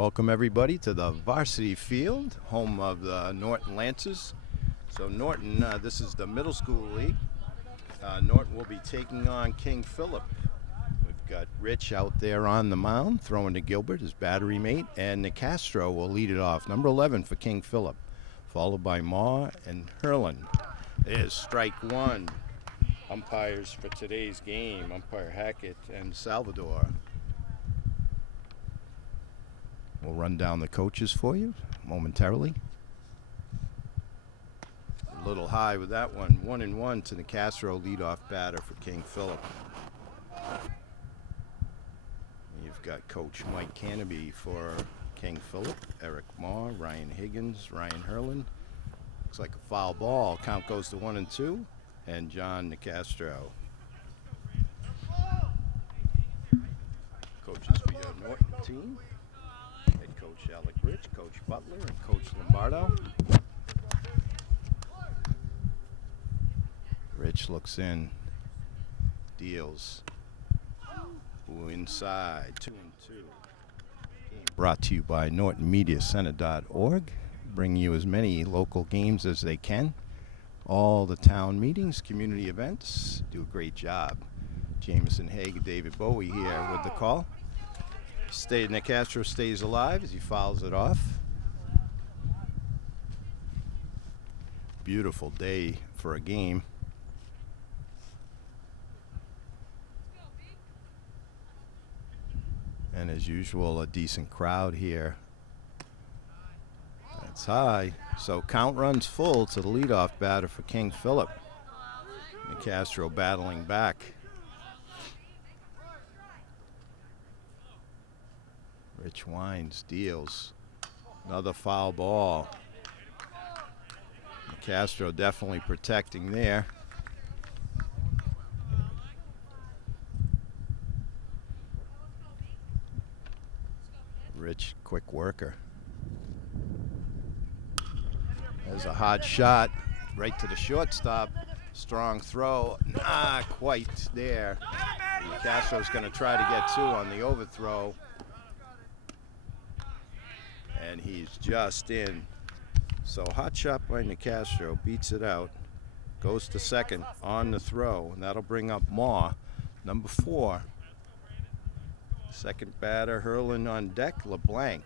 Welcome everybody to the varsity field, home of the Norton Lancers. So Norton, this is the middle school league. Norton will be taking on King Philip. We've got Rich out there on the mound, throwing to Gilbert, his battery mate, and Nicastro will lead it off. Number 11 for King Philip, followed by Ma and Hurlin. There's strike one. Umpires for today's game, umpire Hackett and Salvador. We'll run down the coaches for you momentarily. A little high with that one. 1-1 to Nicastro, leadoff batter for King Philip. You've got Coach Mike Canopy for King Philip, Eric Maher, Ryan Higgins, Ryan Hurlin. Looks like a foul ball. Count goes to 1-2, and John Nicastro. Coaches for your Norton team. Head coach Alec Rich, Coach Butler, and Coach Lombardo. Rich looks in, deals. Ooh, inside, 2-2. Brought to you by NortonMediaCenter.org. Bring you as many local games as they can. All the town meetings, community events, do a great job. Jameson Haig, David Bowie here with the call. Nicastro stays alive as he fouls it off. Beautiful day for a game. And as usual, a decent crowd here. That's high. So count runs full to the leadoff batter for King Philip. Nicastro battling back. Rich Wines deals. Another foul ball. Nicastro definitely protecting there. Rich, quick worker. There's a hot shot right to the shortstop. Strong throw. Not quite there. Nicastro's going to try to get two on the overthrow. And he's just in. So hot shot by Nicastro, beats it out. Goes to second on the throw. And that'll bring up Ma, number 4. Second batter, Hurlin on deck, LeBlanc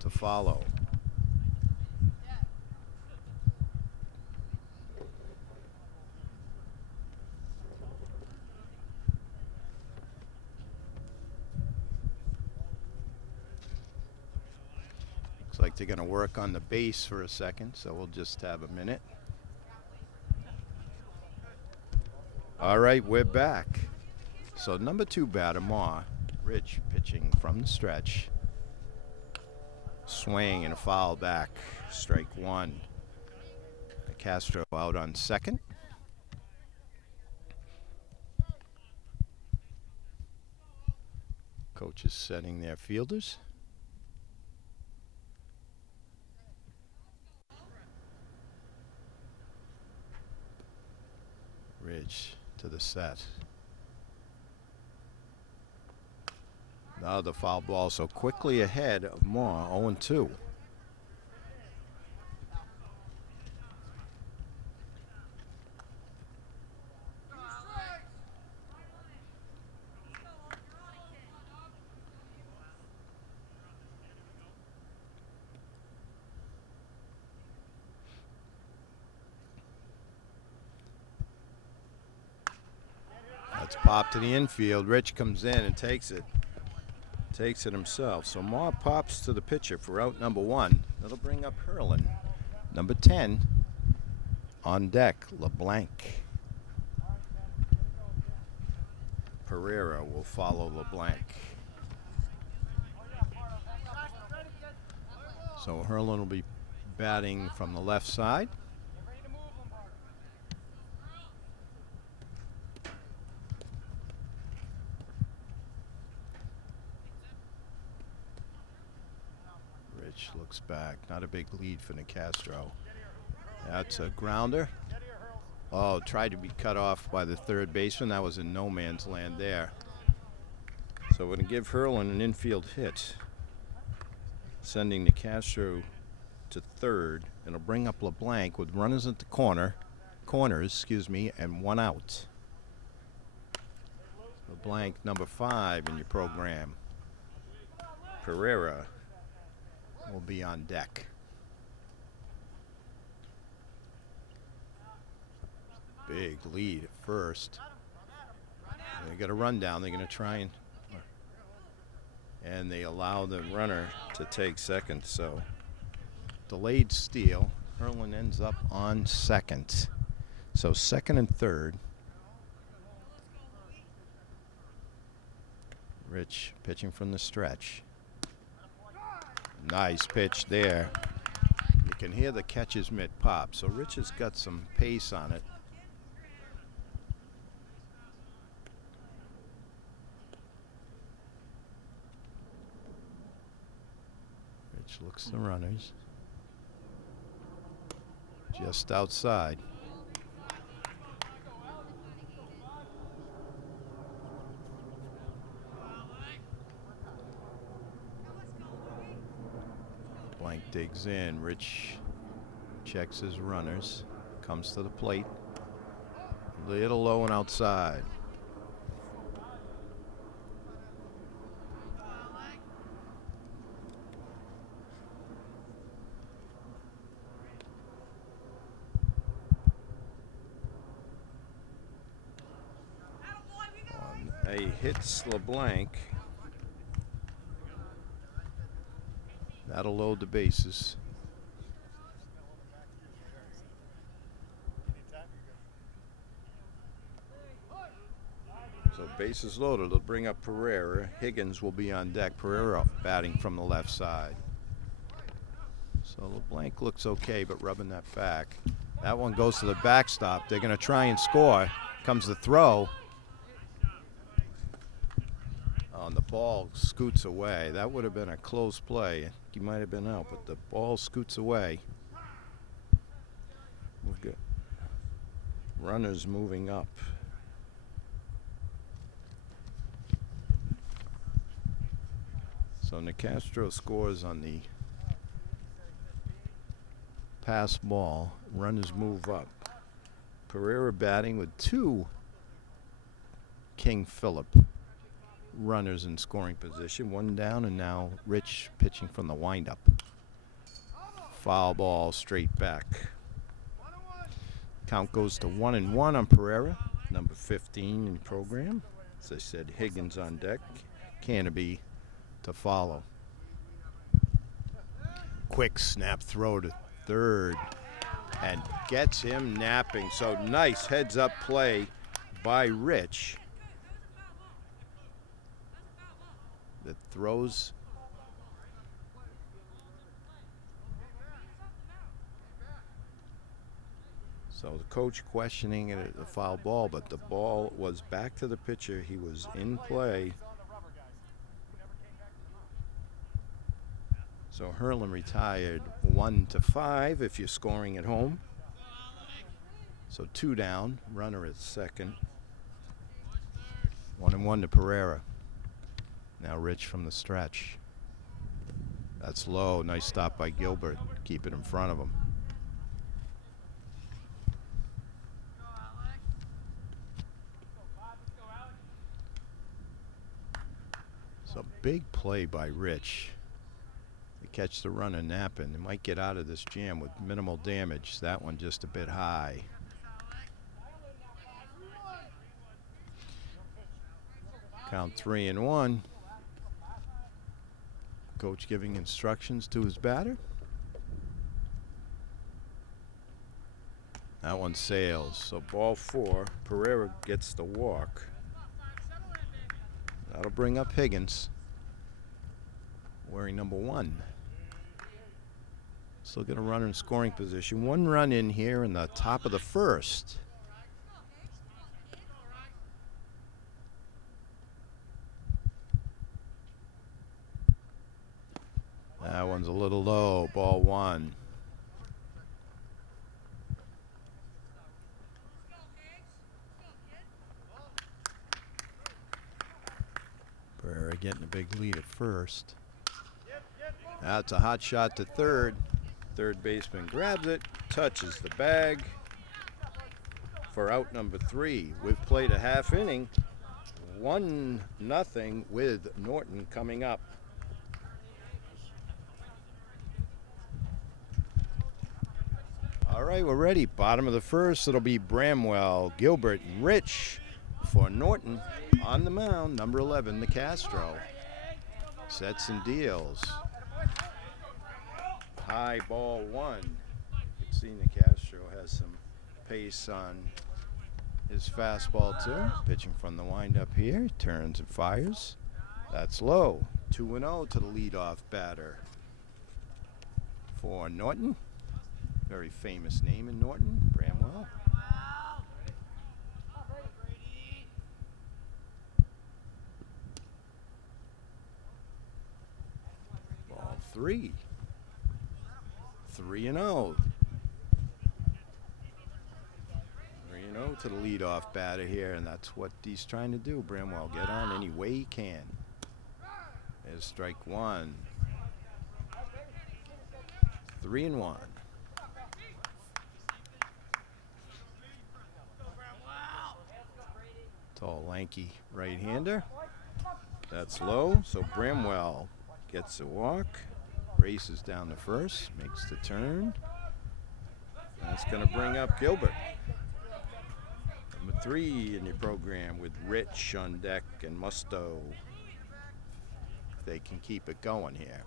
to follow. Looks like they're going to work on the base for a second, so we'll just have a minute. All right, we're back. So number 2 batter, Ma, Rich pitching from the stretch. Swing and a foul back, strike one. Nicastro out on second. Coaches setting their fielders. Rich to the set. Now the foul ball, so quickly ahead of Ma, 0-2. That's popped to the infield. Rich comes in and takes it. Takes it himself. So Ma pops to the pitcher for out number 1. That'll bring up Hurlin. Number 10 on deck, LeBlanc. Pereira will follow LeBlanc. So Hurlin will be batting from the left side. Looks back. Not a big lead for Nicastro. That's a grounder. Oh, tried to be cut off by the third baseman. That was in no man's land there. So we're going to give Hurlin an infield hit. sending the Castro to third. It'll bring up LeBlanc with runners at the corners, and one out. LeBlanc, number 5 in your program. Pereira will be on deck. Big lead at first. They got a run down. They're going to try and they allow the runner to take second. So delayed steal. Hurlin ends up on second. So second and third. Rich pitching from the stretch. Nice pitch there. You can hear the catcher's mitt pop. So Rich has got some pace on it. Rich looks the runners. Just outside. Blank digs in. Rich checks his runners. Comes to the plate. Little low and outside. He hits LeBlanc. That'll load the bases. So bases loaded. They'll bring up Pereira. Higgins will be on deck. Pereira batting from the left side. So LeBlanc looks okay, but rubbing that back. That one goes to the backstop. They're going to try and score. Comes the throw. And the ball scoots away. That would have been a close play. He might have been out, but the ball scoots away. We've got runners moving up. So Nicastro scores on the pass ball. Runners move up. Pereira batting with 2 King Philip runners in scoring position. 1 down, and now Rich pitching from the windup. Foul ball straight back. Count goes to 1-1 on Pereira, number 15 in the program. As I said, Higgins on deck. Canterbury to follow. Quick snap throw to third and gets him napping. So nice heads up play by Rich. That throws. So the coach questioning it at the foul ball, but the ball was back to the pitcher. He was in play. So Hurlin retired 1-5 if you're scoring at home. So 2 down, runner at second. 1-1 to Pereira. Now Rich from the stretch. That's low. Nice stop by Gilbert. Keep it in front of him. So big play by Rich. To catch the runner napping. They might get out of this jam with minimal damage. That one just a bit high. Count 3-1. Coach giving instructions to his batter. That one sails. So ball 4. Pereira gets the walk. That'll bring up Higgins, wearing number 1. Still get a runner in scoring position. 1 run in here in the top of the first. That one's a little low. Ball 1. Pereira getting a big lead at first. That's a hot shot to third. Third baseman grabs it, touches the bag for out number 3. We've played a half inning. 1-0 with Norton coming up. All right, we're ready. Bottom of the first, it'll be Bramwell, Gilbert, Rich for Norton. On the mound, number 11, the Castro. Sets and deals. High ball 1. You've seen the Castro has some pace on his fastball too. Pitching from the windup here. Turns and fires. That's low. 2-0 to the leadoff batter for Norton. Very famous name in Norton, Bramwell. Ball 3. 3-0. 3-0 to the leadoff batter here, and that's what he's trying to do. Bramwell get on any way he can. There's strike 1. 3-1. Tall, lanky right-hander. That's low, so Bramwell gets a walk. Races down to first, makes the turn. That's going to bring up Gilbert. Number 3 in your program with Rich on deck and Musto. If they can keep it going here.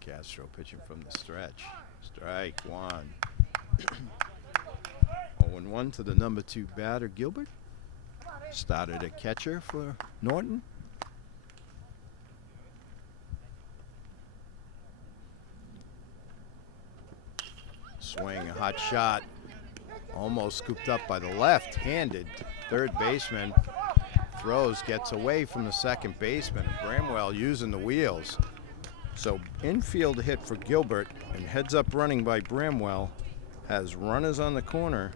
Castro pitching from the stretch. Strike 1. 0-1 to the number 2 batter, Gilbert. Started at catcher for Norton. Swing, a hot shot. Almost scooped up by the left-handed third baseman. Throws, gets away from the second baseman. Bramwell using the wheels. So infield hit for Gilbert and heads up running by Bramwell. Has runners on the corner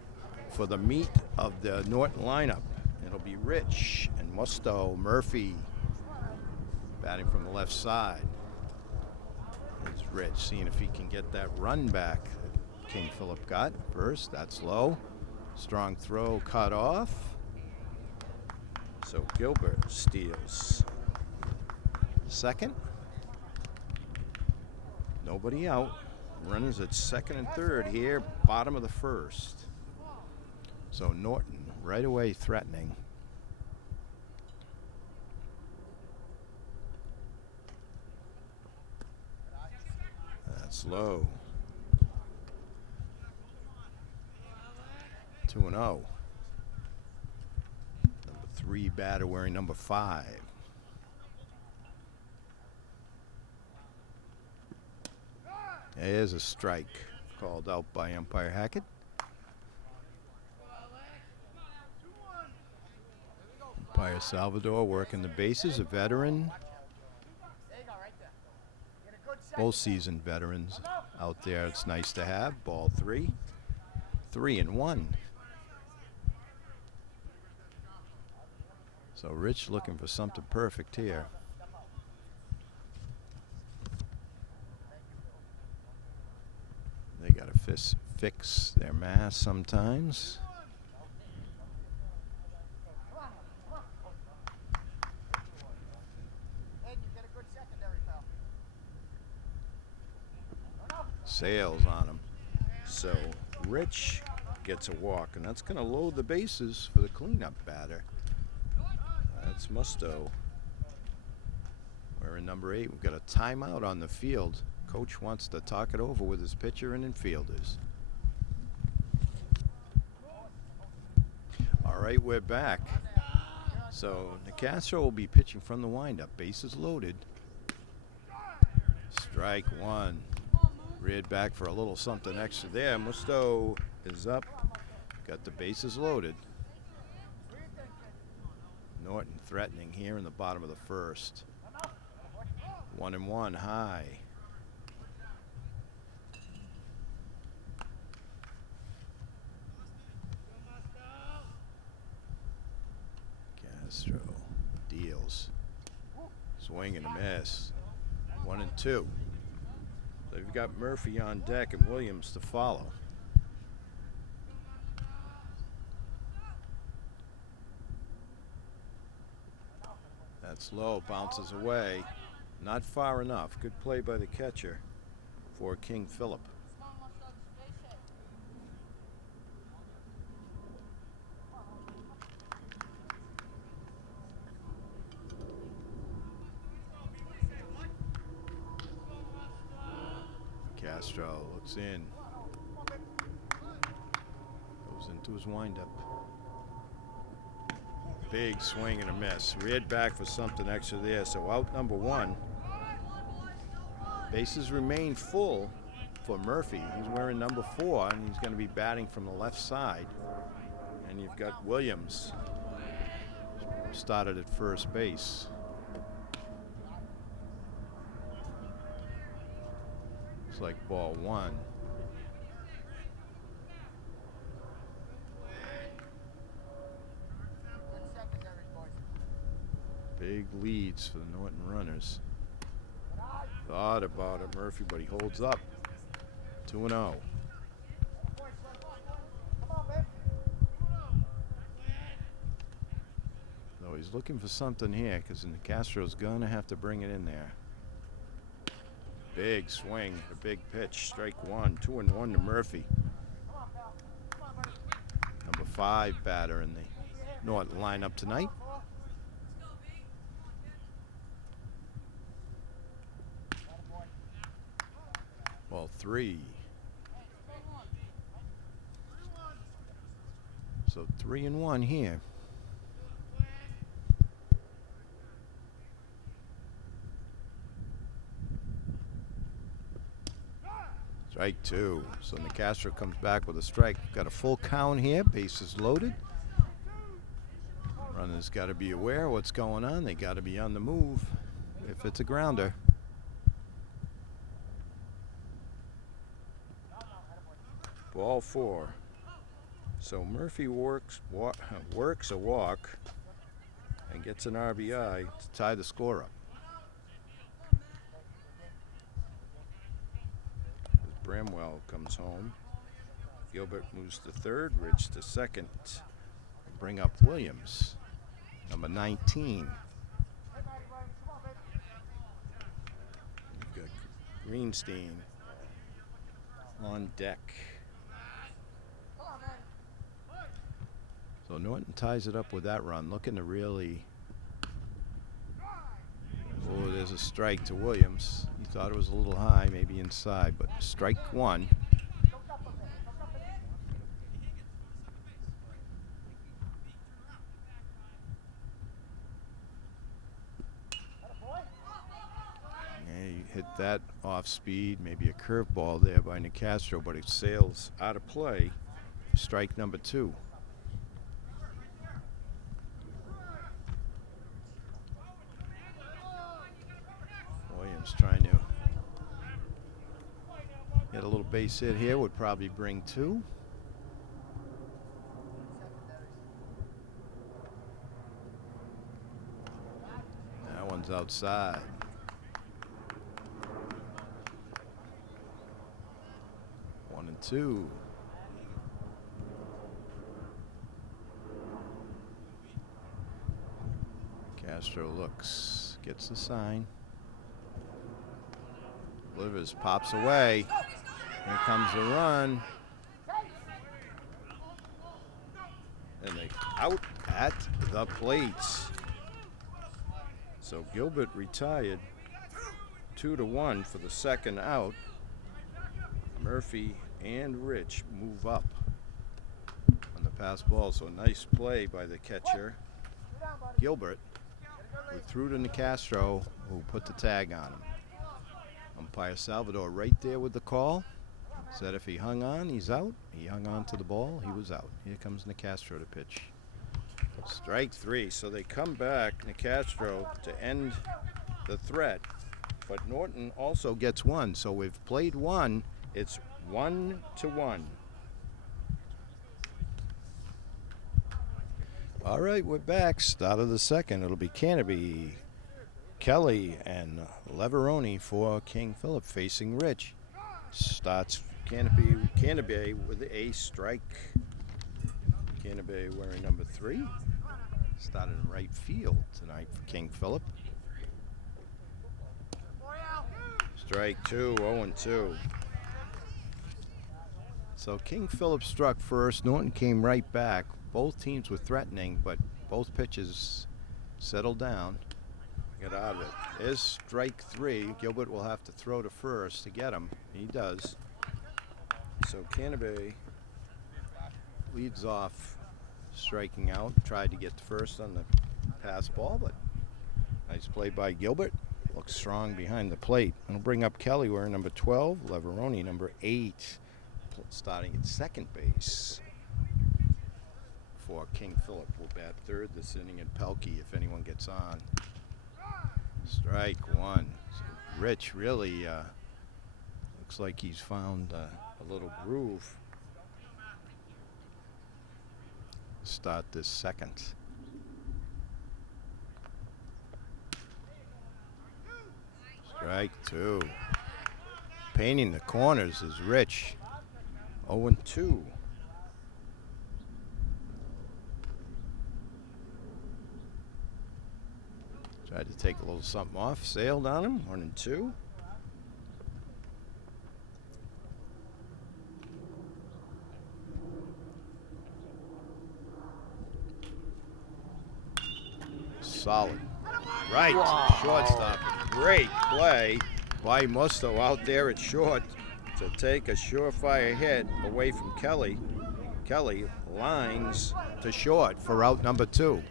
for the meat of the Norton lineup. It'll be Rich and Musto, Murphy batting from the left side. It's Rich seeing if he can get that run back that King Philip got. First, that's low. Strong throw cut off. So Gilbert steals. Second. Nobody out. Runners at second and third here, bottom of the first. So Norton right away threatening. That's low. 2-0. Number 3 batter wearing number 5. There's a strike called out by umpire Hackett. Umpire Salvador working the bases, a veteran. Both seasoned veterans out there. It's nice to have. Ball 3. 3-1. So Rich looking for something perfect here. They got to fix their mass sometimes. Sales on him. So Rich gets a walk, and that's going to load the bases for the cleanup batter. That's Musto. We're in number 8. We've got a timeout on the field. Coach wants to talk it over with his pitcher and infielders. All right, we're back. So Nicastro will be pitching from the windup. Bases loaded. Strike 1. Reared back for a little something extra there. Musto is up. Got the bases loaded. Norton threatening here in the bottom of the first. 1-1 high. Castro deals. Swing and a miss. 1-2. They've got Murphy on deck and Williams to follow. That's low, bounces away. Not far enough. Good play by the catcher for King Philip. Castro looks in. Goes into his windup. Big swing and a miss. Reared back for something extra there. So out number one. Bases remain full for Murphy. He's wearing number 4, and he's going to be batting from the left side. And you've got Williams started at first base. Looks like ball 1. Big leads for the Norton runners. Thought about it, Murphy, but he holds up. 2-0. So he's looking for something here because Castro's going to have to bring it in there. Big swing, a big pitch. Strike 1. 2-1 to Murphy. Number 5 batter in the Norton lineup tonight. Ball 3. So 3-1 here. Strike 2. So Nicastro comes back with a strike. Got a full count here. Bases loaded. Runners got to be aware of what's going on. They got to be on the move if it's a grounder. Ball 4. So Murphy works a walk and gets an RBI to tie the score up. Bramwell comes home. Gilbert moves to third. Rich to second. Bring up Williams, number 19. You've got Greenstein on deck. So Norton ties it up with that run, looking to really. Oh, there's a strike to Williams. He thought it was a little high, maybe inside, but strike 1. Yeah, you hit that off speed, maybe a curveball there by Nicastro, but it sails out of play. Strike number 2. Williams trying to get a little base hit here, would probably bring 2. That one's outside. One and 2. Castro looks, gets the sign. Livers pops away. Here comes the run. And they out at the plates. So Gilbert retired 2-1 for the second out. Murphy and Rich move up on the pass ball. So nice play by the catcher, Gilbert, who threw to Nicastro, who put the tag on him. Umpire Salvador right there with the call. Said if he hung on, he's out. He hung on to the ball, he was out. Here comes Nicastro to pitch. Strike 3. So they come back, Nicastro, to end the threat. But Norton also gets 1. So we've played 1. It's 1-1. All right, we're back. Start of the second. It'll be Canterbury, Kelly, and Leveroni for King Philip facing Rich. Starts Canterbury with a strike. Canterbury wearing number 3. Started in right field tonight for King Philip. Strike 2, 0-2. So King Philip struck first. Norton came right back. Both teams were threatening, but both pitches settled down. Get out of it. There's strike 3. Gilbert will have to throw to first to get him. He does. So Canterbury leads off, striking out. Tried to get to first on the pass ball, but nice play by Gilbert. Looks strong behind the plate. It'll bring up Kelly wearing number 12. Leveroni number 8. Starting at second base for King Philip. Will bat third this inning, and Pelkey if anyone gets on. Strike 1. So Rich really looks like he's found a little groove. Start this second. Strike 2. Painting the corners is Rich. 0-2. Tried to take a little something off. Sailed on him. 1-2. Solid. Right. Wow. Shortstop. Great play by Musto out there at short to take a surefire hit away from Kelly. Kelly lines to short for out number 2.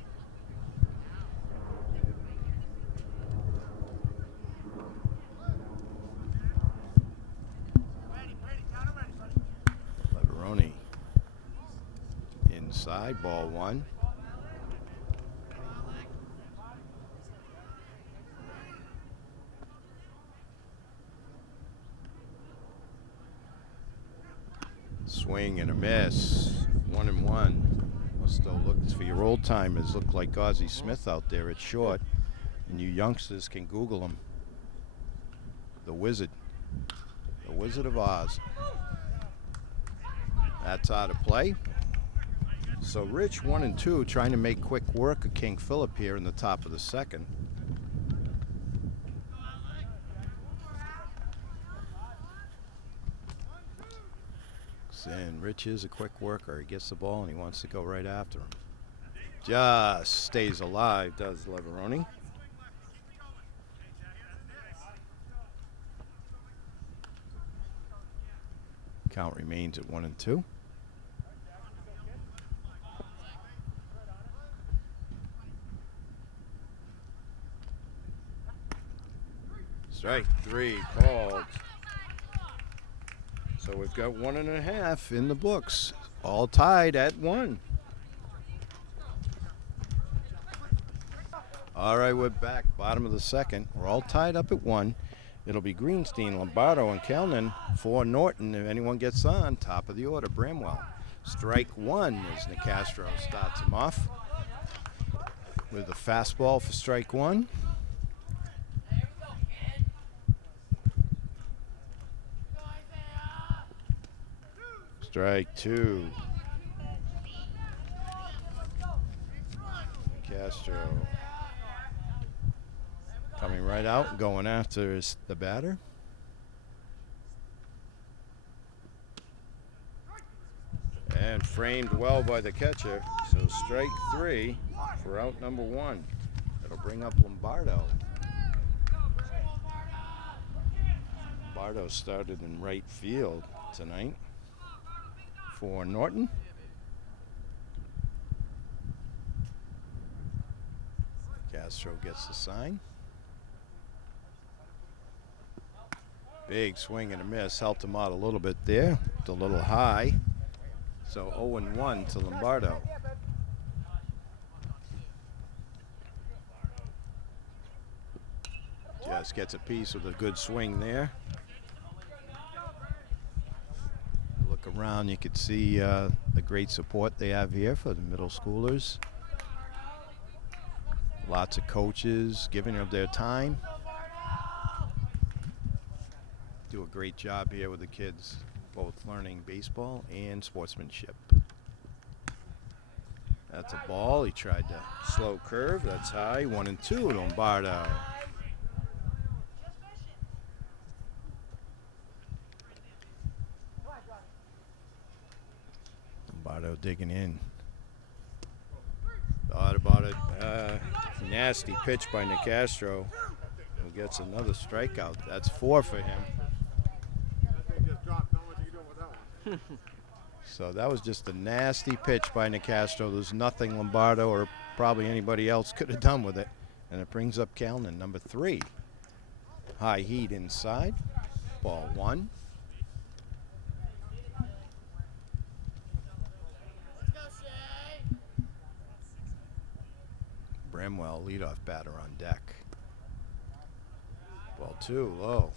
Leveroni inside, ball 1. Swing and a miss. 1-1. Musto looks for your old timers. Look like Ozzie Smith out there at short. And you youngsters can Google him. The Wizard. The Wizard of Oz. That's out of play. So Rich 1-2 trying to make quick work of King Philip here in the top of the second. And Rich is a quick worker. He gets the ball and he wants to go right after him. Just stays alive, does Leveroni. Count remains at 1-2. Strike 3 called. So we've got 1.5 in the books, all tied at 1. All right, we're back, bottom of the second. We're all tied up at 1. It'll be Greenstein, Lombardo, and Kellnan for Norton. If anyone gets on, top of the order, Bramwell. Strike 1 as Nicastro starts him off with the fastball for strike 1. Strike 2. Castro coming right out, going after the batter. And framed well by the catcher. So strike 3 for out number 1. It'll bring up Lombardo. Lombardo started in right field tonight for Norton. Castro gets the sign. Big swing and a miss. Helped him out a little bit there. It's a little high. So 0-1 to Lombardo. Just gets a piece with a good swing there. Look around, you can see the great support they have here for the middle schoolers. Lots of coaches giving of their time. Do a great job here with the kids, both learning baseball and sportsmanship. That's a ball. He tried to slow curve. That's high. 1-2, Lombardo. Lombardo digging in. Thought about it. Nasty pitch by Nicastro. Who gets another strikeout. That's 4 for him. So that was just a nasty pitch by Nicastro. There's nothing Lombardo or probably anybody else could have done with it. And it brings up Calnan, number 3. High heat inside. Ball 1. Bramwell, leadoff batter on deck. Ball 2, low.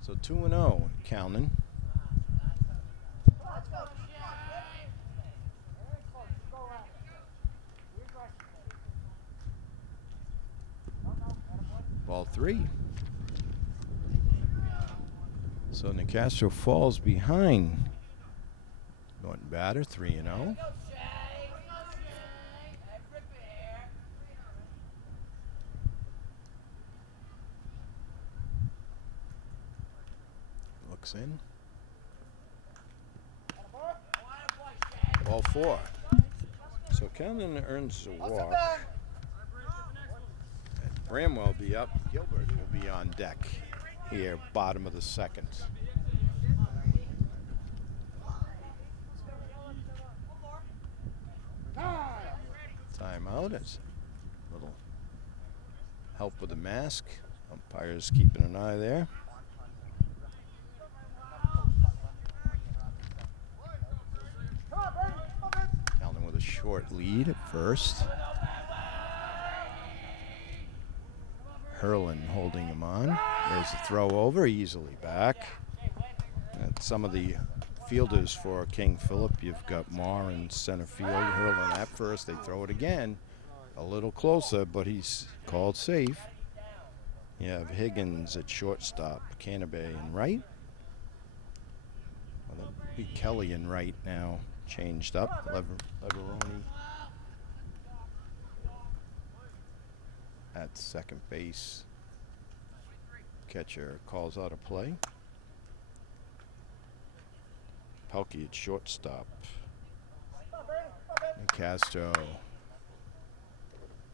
So 2-0, Calnan. Ball 3. So Nicastro falls behind. Norton batter, 3-0. Looks in. Ball 4. So Calnan earns a walk. And Bramwell will be up. Gilbert will be on deck here, bottom of the second. Timeout. It's a little help with the mask. Umpires keeping an eye there. Calnan with a short lead at first. Herlin holding him on. There's a throw over, easily back. And some of the fielders for King Philip, you've got Marr in center field. Herlin at first, they throw it again. A little closer, but he's called safe. You have Higgins at shortstop, Canabay in right. Well, that'll be Kelly in right now, changed up. Leveroni at second base. Catcher calls out a play. Pelkey at shortstop. Nicastro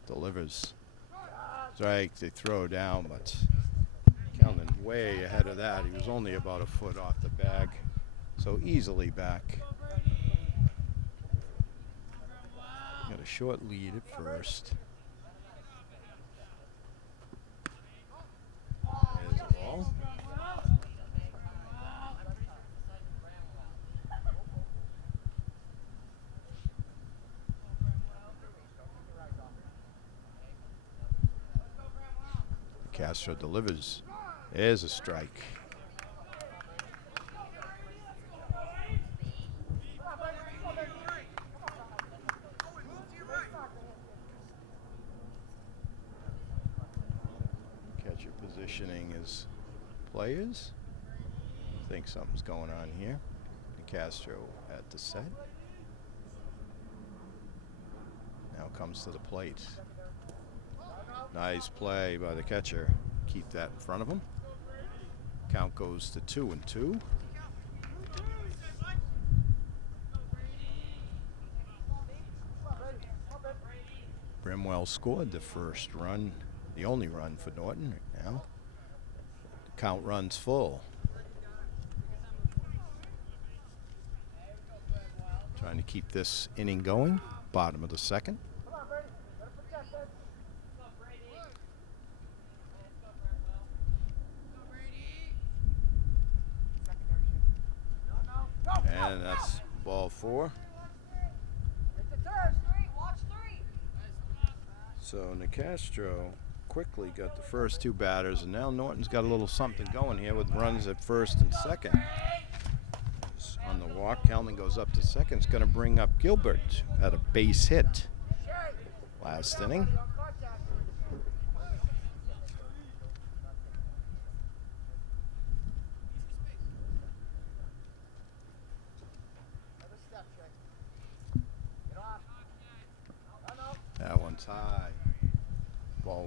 delivers. Strike, they throw down, but Calnan way ahead of that. He was only about a foot off the bag, so easily back. Got a short lead at first. There's the ball. Castro delivers. There's a strike. Catcher positioning his players. I think something's going on here. Castro at the set. Now comes to the plate. Nice play by the catcher. Keep that in front of him. Count goes to 2-2. Bramwell scored the first run, the only run for Norton right now. The count runs full. Trying to keep this inning going. Bottom of the second. And that's ball 4. So Nicastro quickly got the first 2 batters, and now Norton's got a little something going here with runs at first and second. On the walk, Calnan goes up to second. It's going to bring up Gilbert at a base hit last inning.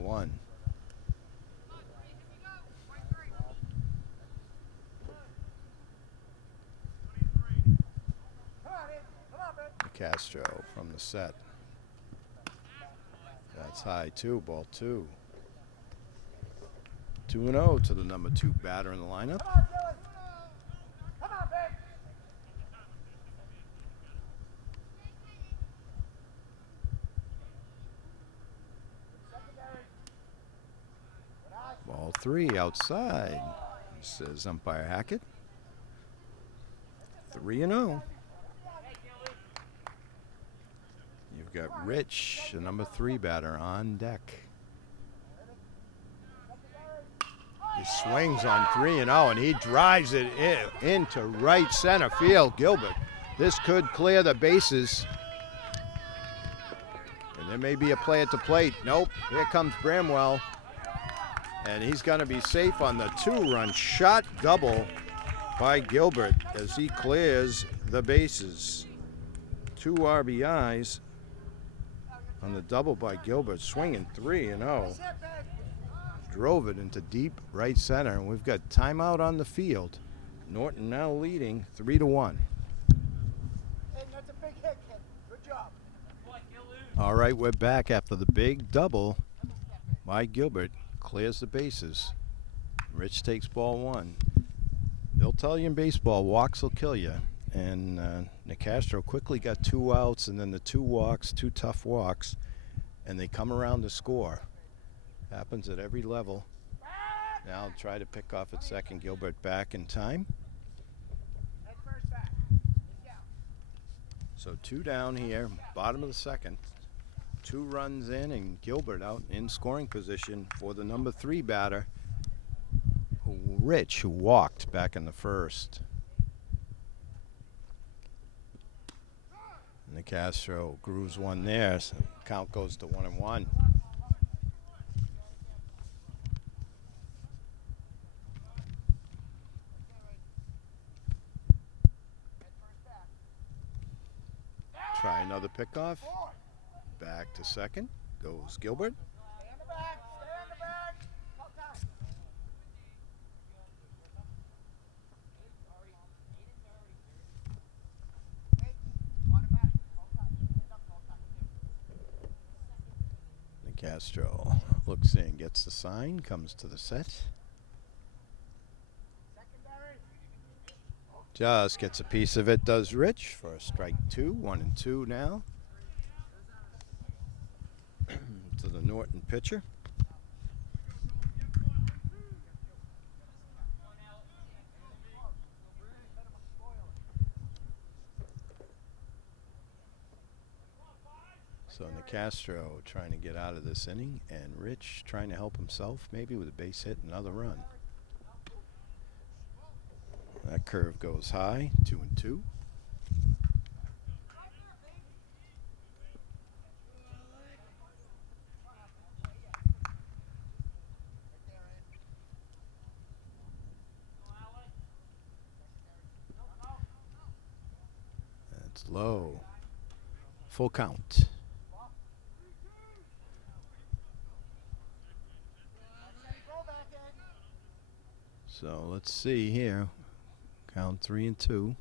1. Castro from the set. That's high too, ball 2. 2-0 to the number 2 batter in the lineup. Ball 3 outside, says umpire Hackett. 3-0. You've got Rich, the number 3 batter, on deck. He swings on 3-0, and he drives it into right center field. Gilbert, this could clear the bases. And there may be a play at the plate. Nope, here comes Bramwell. And he's going to be safe on the 2-run shot double by Gilbert as he clears the bases. 2 RBIs on the double by Gilbert, swinging 3-0. Drove it into deep right center, and we've got timeout on the field. Norton now leading 3-1. Hey, that's a big hit, kid. Good job. All right, we're back after the big double by Gilbert. Clears the bases. Rich takes ball 1. They'll tell you in baseball, walks will kill you. And Nicastro quickly got 2 outs, and then the 2 walks, 2 tough walks, and they come around to score. Happens at every level. Now try to pick off at second. Gilbert back in time. So 2 down here, bottom of the second. 2 runs in, and Gilbert out in scoring position for the number 3 batter, Rich, who walked back in the first. And Nicastro grooves 1 there, so count goes to 1-1. Try another pickoff. Back to second goes Gilbert. Stay on the back. Stay on the back. Call time. Hey, on the back. Call time. Stand up, call time. Nicastro looks in, gets the sign, comes to the set. Secondary. Just gets a piece of it, does Rich, for a strike 2. 1-2 now. To the Norton pitcher. So Nicastro trying to get out of this inning, and Rich trying to help himself, maybe with a base hit, another run. That curve goes high, 2-2. That's low. Full count. So let's see here. Count 3-2.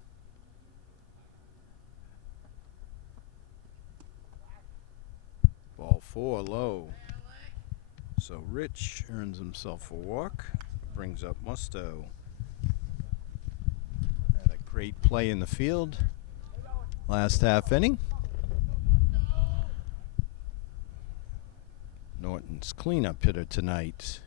Ball 4 low. So Rich earns himself a walk. Brings up Musto. And a great play in the field. Last half inning. Norton's cleanup hitter tonight.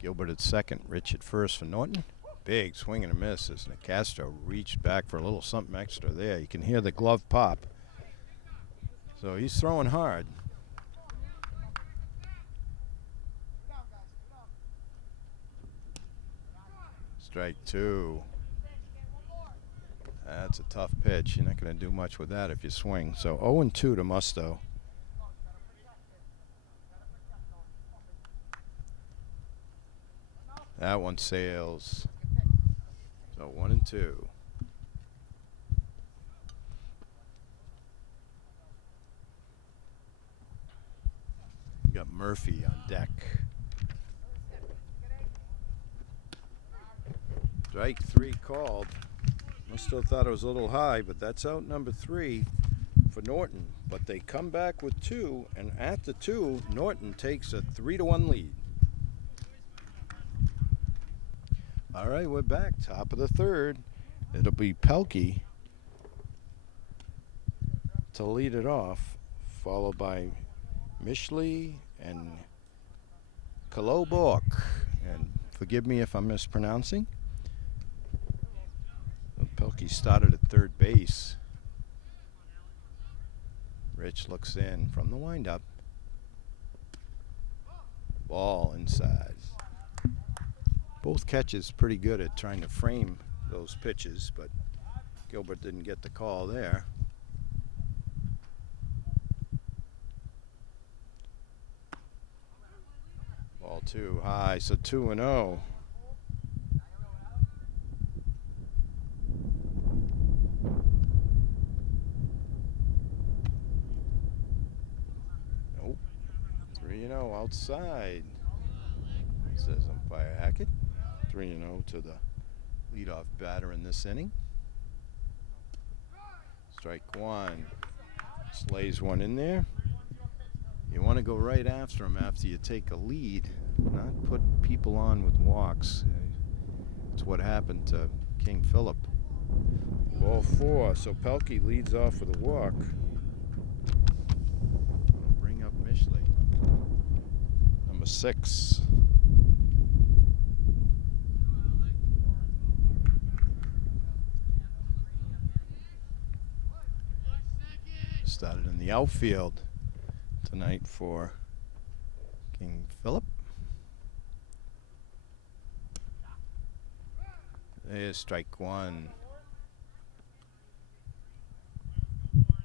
Gilbert at second, Rich at first for Norton. Big swing and a miss as Nicastro reached back for a little something extra there. You can hear the glove pop. So he's throwing hard. Strike 2. That's a tough pitch. You're not going to do much with that if you swing. So 0-2 to Musto. That one sails. So 1-2. got Murphy on deck. Strike 3 called. Must have thought it was a little high, but that's out number 3 for Norton. But they come back with 2, and at the 2, Norton takes a 3-1 lead. All right, we're back. Top of the 3rd. It'll be Pelkey to lead it off, followed by Mishley and Kalobork. And forgive me if I'm mispronouncing. Pelkey started at third base. Rich looks in from the windup. Ball inside. Both catches pretty good at trying to frame those pitches, but Gilbert didn't get the call there. Ball too high, so 2-0. Nope. 3-0 outside, says umpire Hackett. 3-0 to the leadoff batter in this inning. Strike 1. Slays one in there. You want to go right after him after you take a lead, not put people on with walks. It's what happened to King Philip. Ball 4, so Pelkey leads off with a walk. Bring up Mishley. Number 6. Started in the outfield tonight for King Philip. There's strike 1.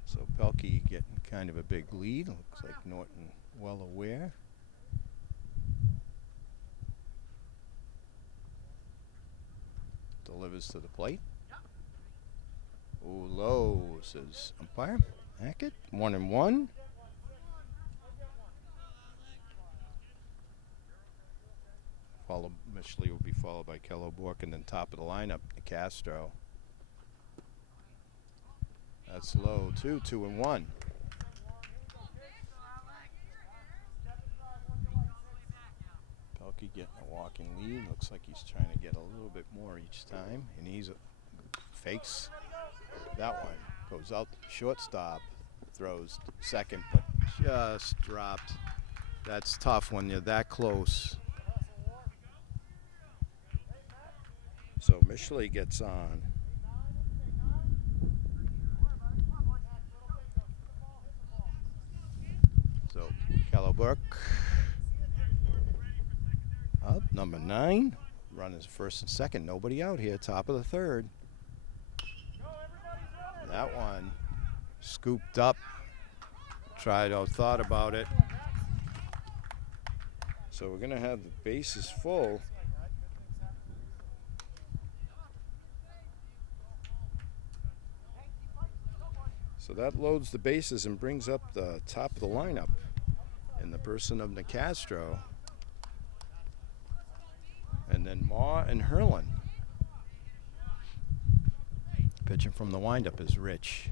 So Pelkey getting kind of a big lead. Looks like Norton well aware. Delivers to the plate. Oh, low, says umpire Hackett. 1-1. Mishley will be followed by Kalobork, and then top of the lineup, Castro. That's low too. 2-1. Pelkey getting a walking lead. Looks like he's trying to get a little bit more each time, and he's fakes that one. Goes out shortstop, throws second, but just dropped. That's tough when you're that close. So Mishley gets on. So Kalobork up, number 9. Run is first and second. Nobody out here. Top of the 3rd. That one scooped up. Thought about it. So we're going to have the bases full. So that loads the bases and brings up the top of the lineup in the person of Nicastro. And then Ma and Herlin. Pitching from the windup is Rich.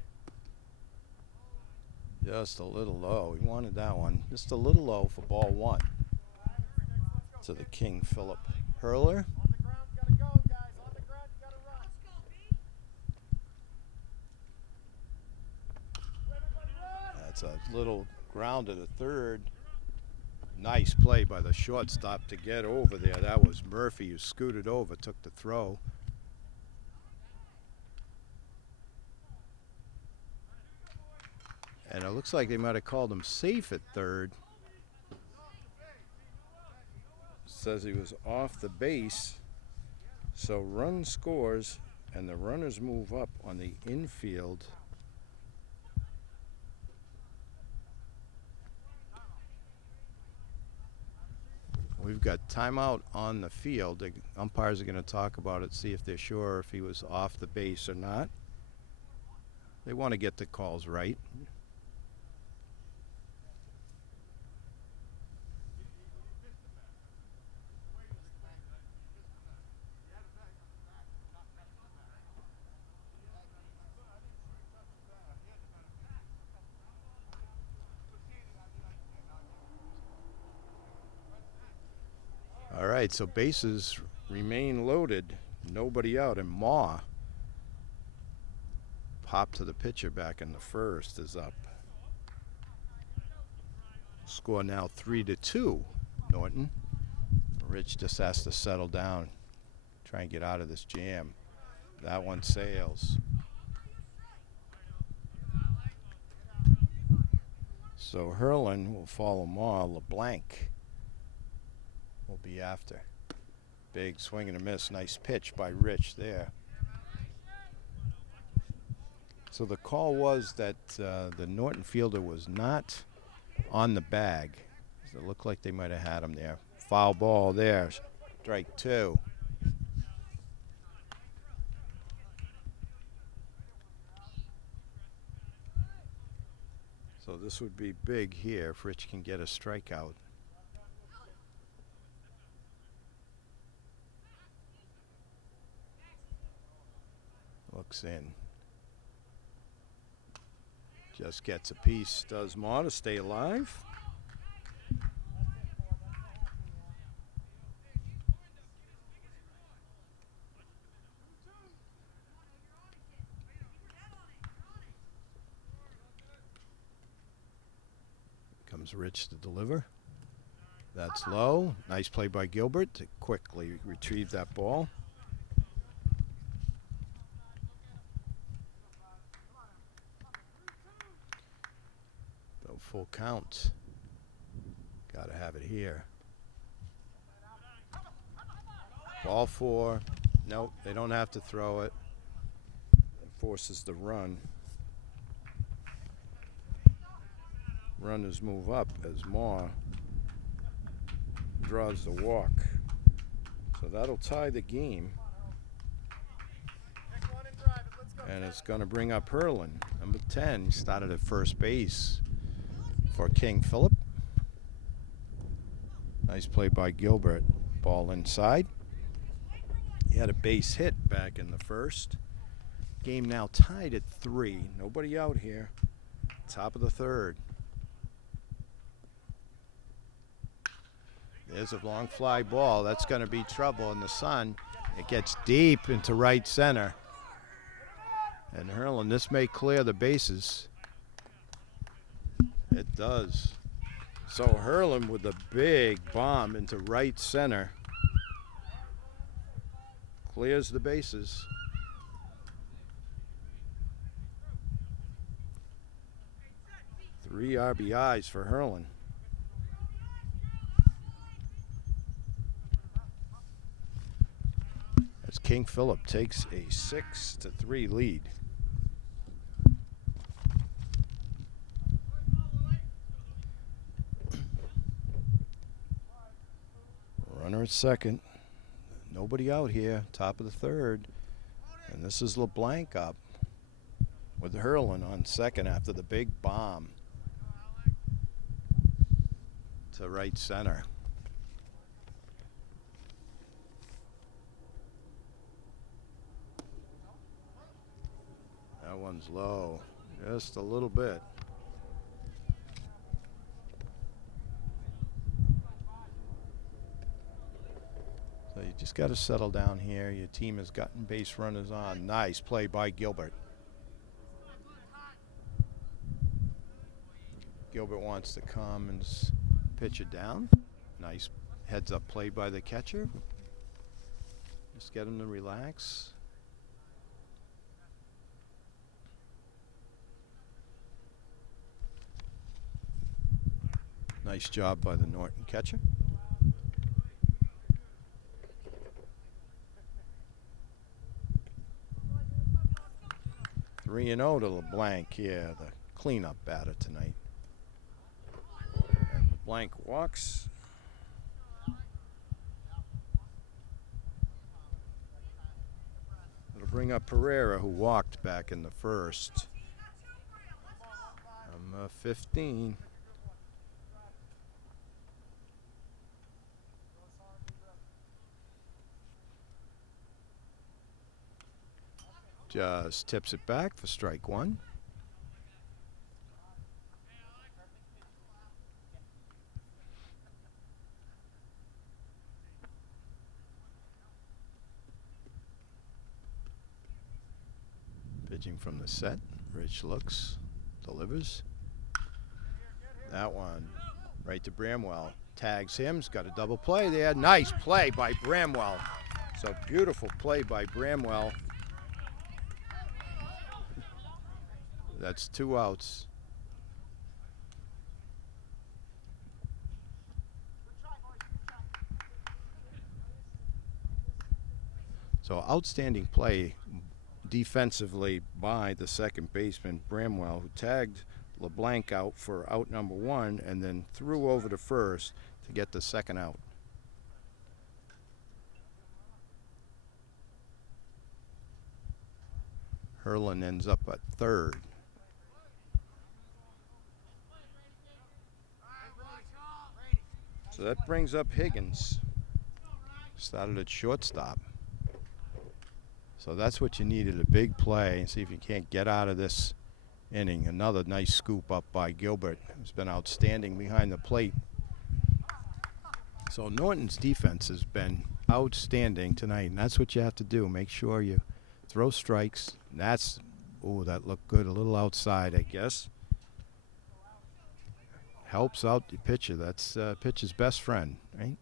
Just a little low. He wanted that one. Just a little low for ball 1. To the King Philip hurler. That's a little grounded at third. Nice play by the shortstop to get over there. That was Murphy who scooted over, took the throw. And it looks like they might have called him safe at third. Says he was off the base. So run scores and the runners move up on the infield. We've got timeout on the field. The umpires are going to talk about it, see if they're sure if he was off the base or not. They want to get the calls right. right, so bases remain loaded. Nobody out, and Ma popped to the pitcher back in the first is up. Score now 3-2, Norton. Rich just has to settle down, try and get out of this jam. That one sails. So Hurlin will follow Ma. LeBlanc will be after. Big swing and a miss. Nice pitch by Rich there. So the call was that the Norton fielder was not on the bag. So it looked like they might have had him there. Foul ball there. Strike two. So this would be big here if Rich can get a strikeout. Looks in. Just gets a piece. Does Ma to stay alive. Comes Rich to deliver. That's low. Nice play by Gilbert to quickly retrieve that ball. So full count. Got to have it here. Ball four. Nope, they don't have to throw it. It forces the run. Runners move up as Ma draws the walk. So that'll tie the game. And it's going to bring up Hurlin. Number 10 started at first base for King Philip. Nice play by Gilbert. Ball inside. He had a base hit back in the first. Game now tied at 3. Nobody out here. Top of the third. There's a long fly ball. That's going to be trouble in the sun. It gets deep into right center. And Hurlin, this may clear the bases. It does. So Hurlin with a big bomb into right center. Clears the bases. Three RBIs for Hurlin. As King Philip takes a 6-3 lead. Runner at second. Nobody out here. Top of the third. And this is LeBlanc up with Hurlin on second after the big bomb to right center. That one's low, just a little bit. So you just got to settle down here. Your team has gotten base runners on. Nice play by Gilbert. Gilbert wants to come and pitch it down. Nice heads up play by the catcher. Just get him to relax. Nice job by the Norton catcher. Three and 0 to LeBlanc here, the cleanup batter tonight. And LeBlanc walks. It'll bring up Pereira, who walked back in the first. 15. Just tips it back for strike one. Edging from the set. Rich looks, delivers. That one right to Bramwell. Tags him. He's got a double play there. Nice play by Bramwell. So beautiful play by Bramwell. That's 2 outs. So outstanding play defensively by the second baseman, Bramwell, who tagged LeBlanc out for out number 1 and then threw over to first to get the second out. Herlin ends up at third. So that brings up Higgins. Started at shortstop. So that's what you needed, a big play, and see if you can't get out of this inning. Another nice scoop up by Gilbert, who's been outstanding behind the plate. So Norton's defense has been outstanding tonight, and that's what you have to do. Make sure you throw strikes. And that's, oh, that looked good. A little outside, I guess. Helps out the pitcher. That's pitcher's best friend, right?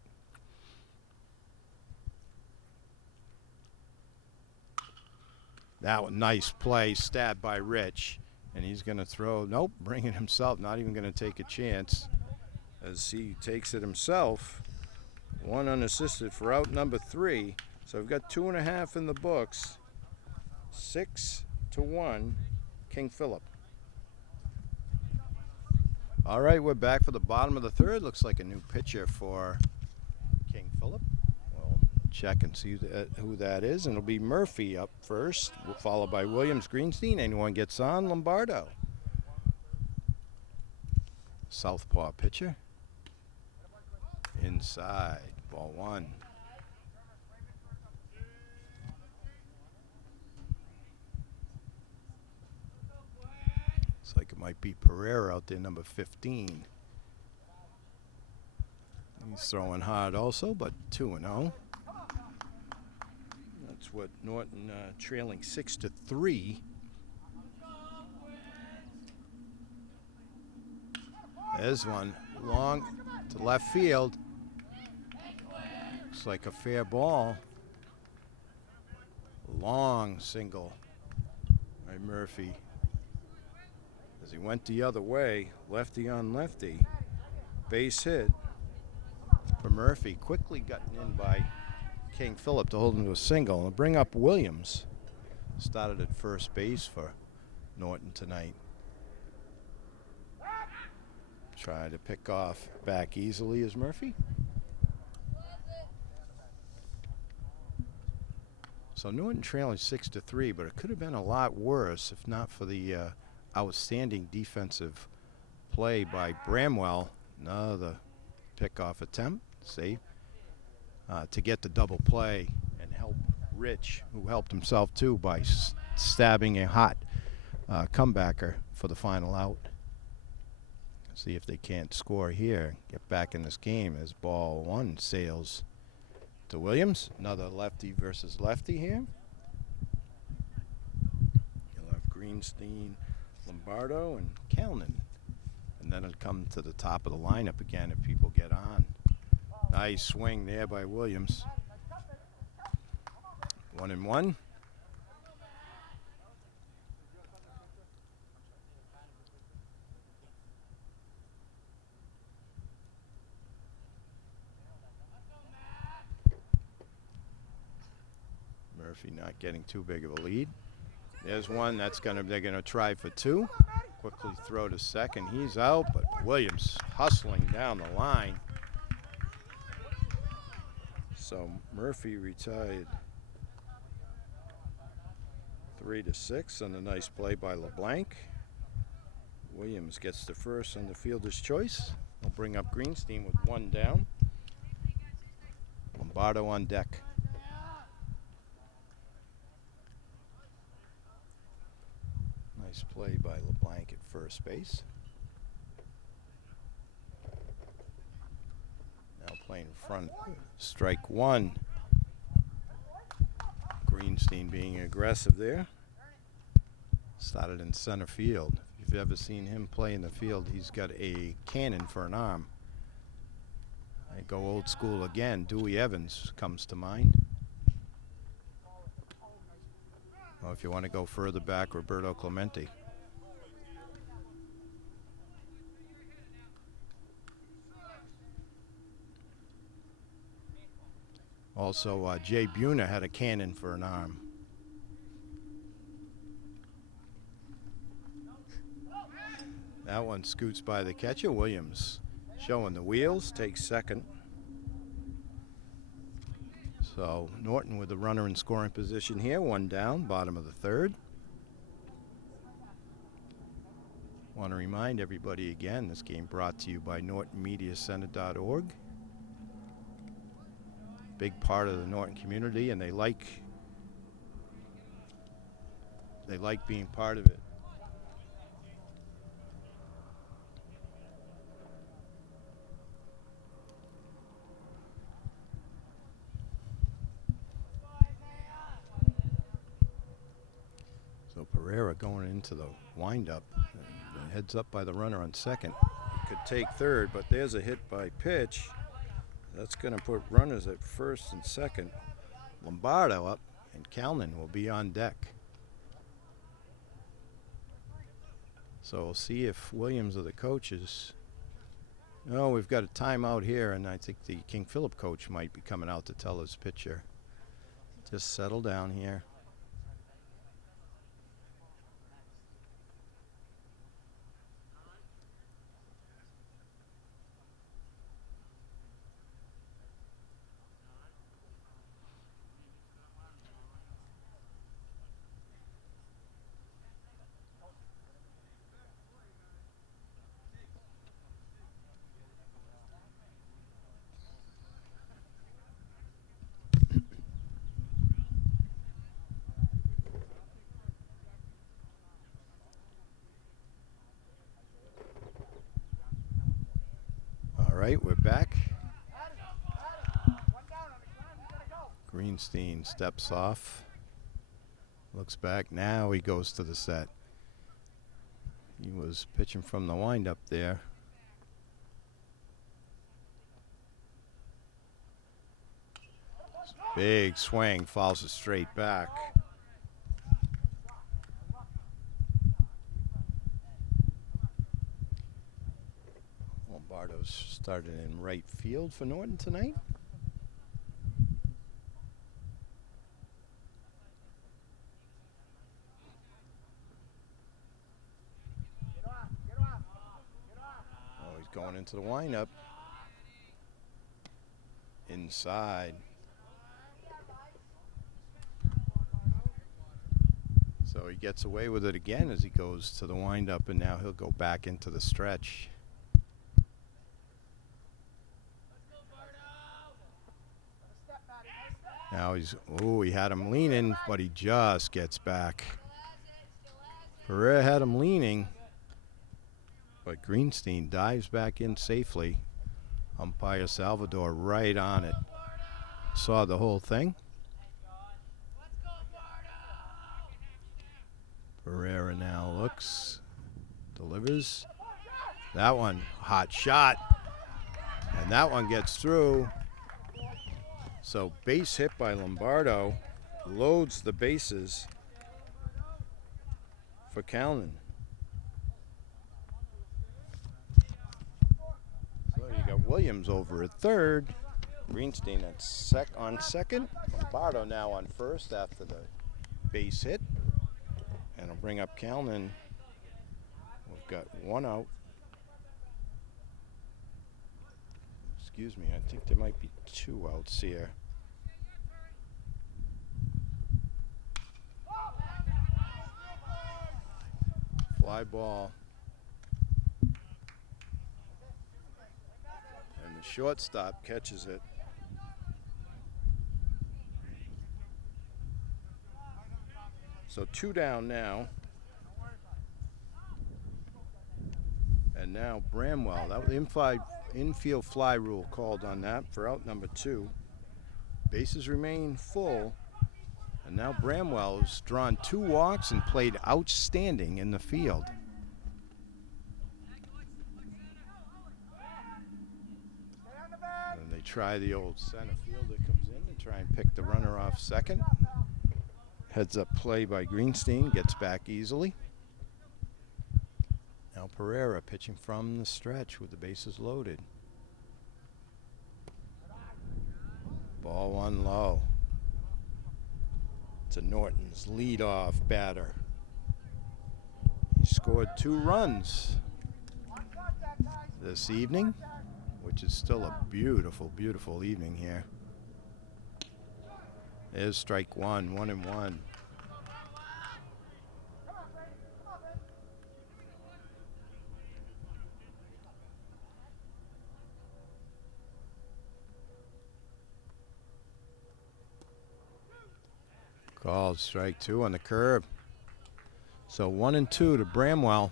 That one, nice play, stabbed by Rich. And he's going to throw, nope, bring it himself. Not even going to take a chance as he takes it himself. 1 unassisted for out number 3. So we've got 2.5 in the books. 6-1, King Philip. All right, we're back for the bottom of the third. Looks like a new pitcher for King Philip. We'll check and see who that is. And it'll be Murphy up first, followed by Williams, Greenstein. Anyone gets on, Lombardo. Southpaw pitcher. Inside, ball 1. Looks like it might be Pereira out there, number 15. He's throwing hard also, but 2-0. That's what Norton trailing 6-3. There's one long to left field. Looks like a fair ball. Long single by Murphy. As he went the other way, lefty on lefty. Base hit for Murphy. Quickly gotten in by King Philip to hold him to a single. And bring up Williams. Started at first base for Norton tonight. Try to pick off back easily as Murphy. So Norton trailing 6-3, but it could have been a lot worse if not for the outstanding defensive play by Bramwell. Another pickoff attempt, safe, to get the double play and help Rich, who helped himself too by stabbing a hot comebacker for the final out. See if they can't score here, get back in this game as ball 1 sails to Williams. Another lefty versus lefty here. You'll have Greenstein, Lombardo, and Kalnin. And then it'll come to the top of the lineup again if people get on. Nice swing there by Williams. 1-1. Murphy not getting too big of a lead. There's one they're gonna try for 2. Quickly throw to second. He's out, but Williams hustling down the line. So Murphy retired 3-6 on a nice play by LeBlanc. Williams gets the first on the fielder's choice. We'll bring up Greenstein with 1 down. Lombardo on deck. Nice play by LeBlanc at first base. Now playing in front. Strike 1. Greenstein being aggressive there. Started in center field. If you've ever seen him play in the field, he's got a cannon for an arm. I go old school again. Dewey Evans comes to mind. Or if you want to go further back, Roberto Clemente. Also, Jay Buhner had a cannon for an arm. That one scoots by the catcher. Williams showing the wheels, takes second. So Norton with the runner in scoring position here, one down, bottom of the third. Want to remind everybody again, this game brought to you by NortonMediaCenter.org. Big part of the Norton community, and they like being part of it. So Pereira going into the windup, heads up by the runner on second. Could take third, but there's a hit by pitch. That's going to put runners at first and second. Lombardo up, and Calnan will be on deck. So we'll see if Williams or the coaches. No, we've got a timeout here, and I think the King Philip coach might be coming out to tell his pitcher, just settle down here. All right, we're back. Greenstein steps off, looks back. Now he goes to the set. He was pitching from the windup there. Big swing, falls it straight back. Lombardo's started in right field for Norton tonight. Oh, he's going into the windup. Inside. So he gets away with it again as he goes to the windup, and now he'll go back into the stretch. Now he had him leaning, but he just gets back. Pereira had him leaning, but Greenstein dives back in safely. Umpire Salvador right on it. Saw the whole thing. Pereira now looks, delivers. That one, hot shot. And that one gets through. So base hit by Lombardo, loads the bases for Calnan. So you got Williams over at third, Greenstein on second, Lombardo now on first after the base hit. And I'll bring up Calnan. We've got one out. Excuse me, I think there might be two outs here. Fly ball. And the shortstop catches it. So two down now. And now Bramwell. That was the infield fly rule called on that for out number two. Bases remain full. And now Bramwell's drawn 2 walks and played outstanding in the field. And they try the old center fielder comes in and try and pick the runner off second. Heads up play by Greenstein, gets back easily. Now Pereira pitching from the stretch with the bases loaded. Ball 1 low. To Norton's leadoff batter. He scored 2 runs this evening, which is still a beautiful, beautiful evening here. There's strike 1, 1-1. Called strike 2 on the curve. So 1-2 to Bramwell.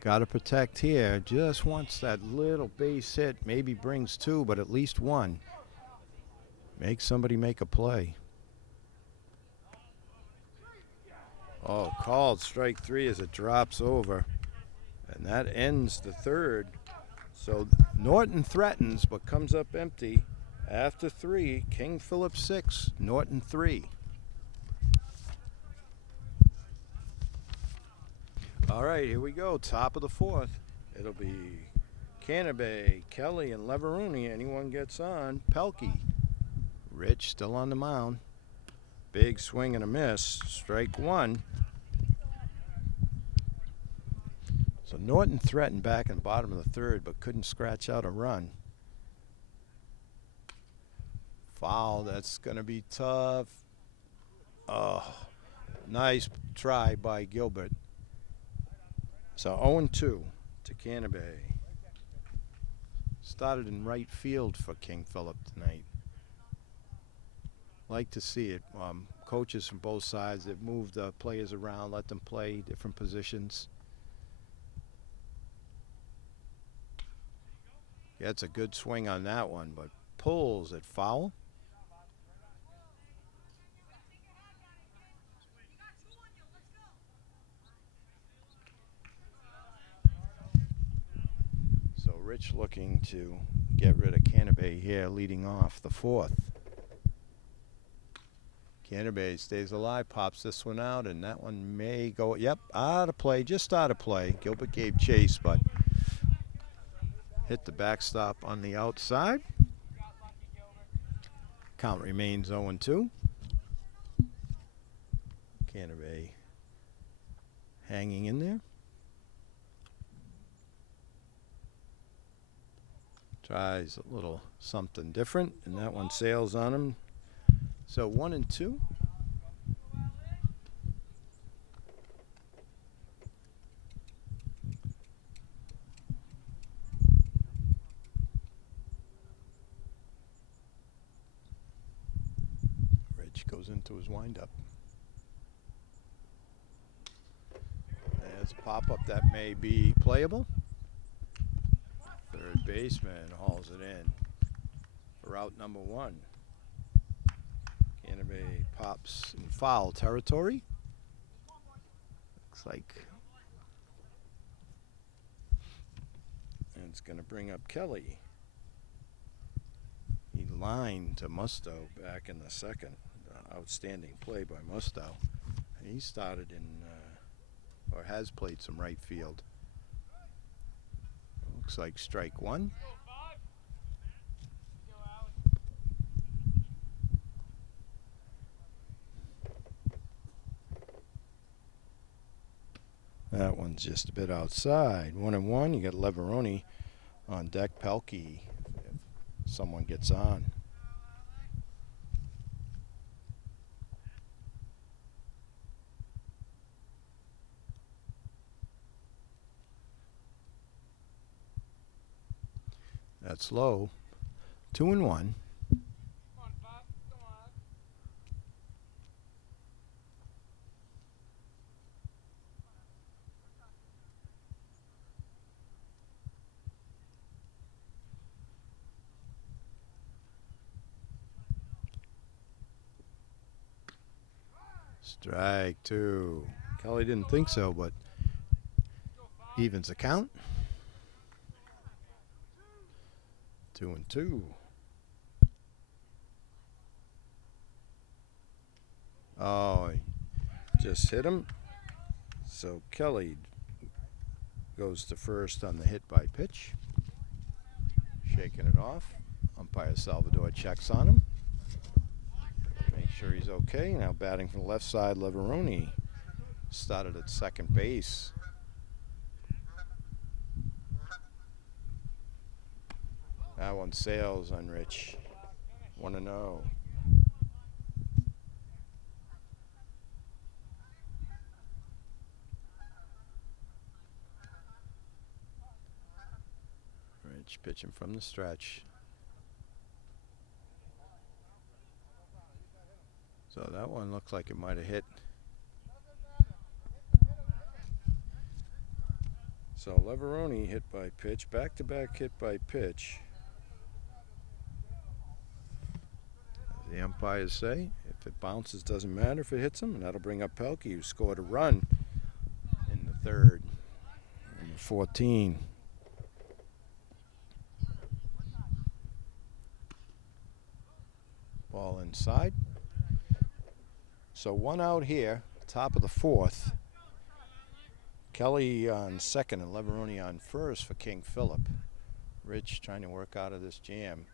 Got to protect here. Just wants that little base hit. Maybe brings 2, but at least 1. Make somebody make a play. Oh, called strike 3 as it drops over. And that ends the 3rd. So Norton threatens but comes up empty after 3. King Philip 6, Norton 3. All right, here we go. Top of the 4th. It'll be Canterbury, Kelly, and Leveroni. Anyone gets on. Pelkey. Rich still on the mound. Big swing and a miss. Strike 1. So Norton threatened back in the bottom of the 3rd, but couldn't scratch out a run. Foul. That's going to be tough. Oh, nice try by Gilbert. So 0-2 to Canterbury. Started in right field for King Philip tonight. Like to see it. Coaches from both sides, they've moved the players around, let them play different positions. Gets a good swing on that one, but pulls it foul. So Rich looking to get rid of Canterbury here, leading off the 4th. Canterbury stays alive, pops this one out, and that one may go, yep, out of play, just out of play. Gilbert gave chase, but hit the backstop on the outside. Count remains 0-2. Canterbury hanging in there. Tries a little something different, and that one sails on him. So 1-2. Rich goes into his windup. There's a pop-up that may be playable. Third baseman hauls it in for out number 1. Canterbury pops in foul territory. Looks like. And it's going to bring up Kelly. He lined to Musto back in the 2nd. Outstanding play by Musto. He started in, or has played some right field. Looks like strike 1. That one's just a bit outside. 1-1. You got Leveroni on deck. Pelkey, if someone gets on. That's low. 2-1. Strike two. Kelly didn't think so, but evens the count. 2-2. Oh, he just hit him. So Kelly goes to first on the hit by pitch. Shaking it off. Umpire Salvador checks on him. Make sure he's okay. Now batting from the left side, Leveroni started at second base. That one sails on Rich. 1-0. Rich pitching from the stretch. So that one looks like it might have hit. So Leveroni hit by pitch, back-to-back hit by pitch. As the umpires say, if it bounces, doesn't matter if it hits him, and that'll bring up Pelkey, who scored a run in the third. Number 14. Ball inside. So one out here, top of the fourth. Kelly on second and Leveroni on first for King Philip. Rich trying to work out of this jam.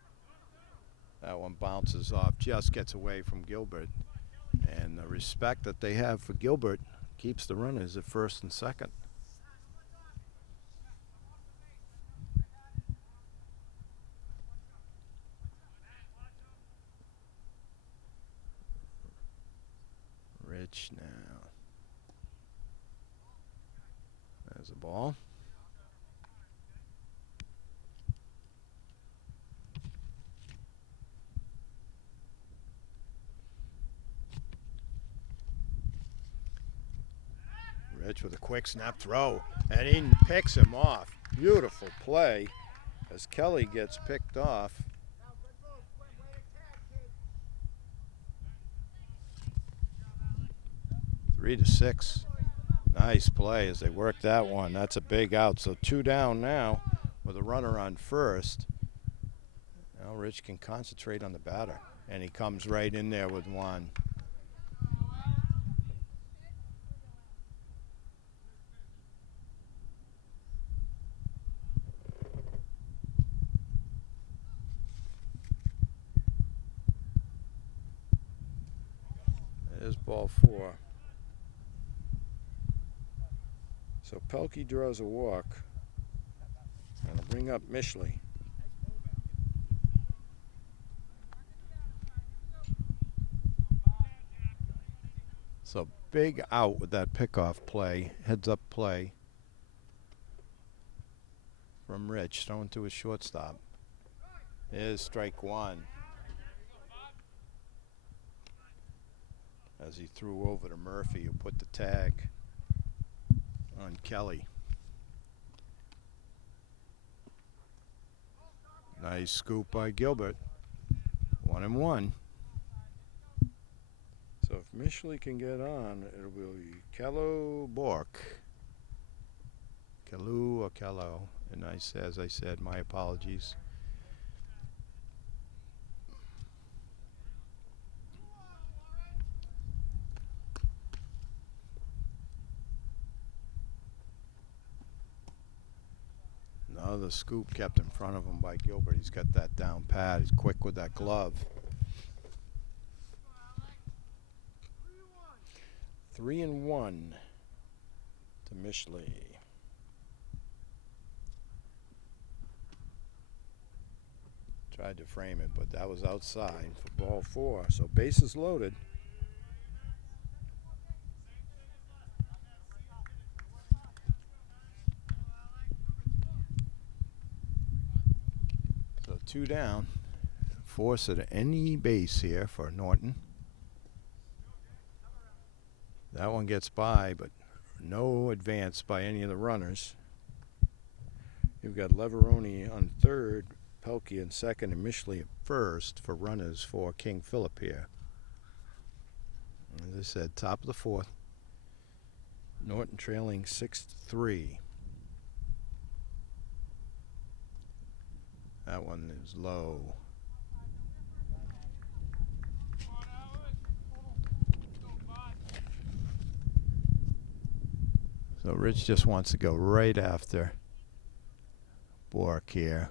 That one bounces off, just gets away from Gilbert. And the respect that they have for Gilbert keeps the runners at first and second. Rich now. There's a ball. Rich with a quick snap throw, and he picks him off. Beautiful play as Kelly gets picked off. Three to 6. Nice play as they work that one. That's a big out. So 2 down now with a runner on first. Now Rich can concentrate on the batter. And he comes right in there with one. There's ball 4. So Pelkey draws a walk. And it'll bring up Mishley. So big out with that pickoff play, heads up play from Rich, throwing to his shortstop. There's strike 1. As he threw over to Murphy, who put the tag on Kelly. Nice scoop by Gilbert. 1-1. So if Mishley can get on, it'll be Kello Bork. Kellu or Kello. And as I said, my apologies. Another scoop kept in front of him by Gilbert. He's got that down pat. He's quick with that glove. 3-1 to Mishley. Tried to frame it, but that was outside for ball 4. So bases loaded. So 2 down. Force at any base here for Norton. That one gets by, but no advance by any of the runners. You've got Leveroni on third, Pelkey in second, and Mishley at first for runners for King Philip here. As I said, top of the fourth. Norton trailing 6-3. That one is low. So Rich just wants to go right after Bork here.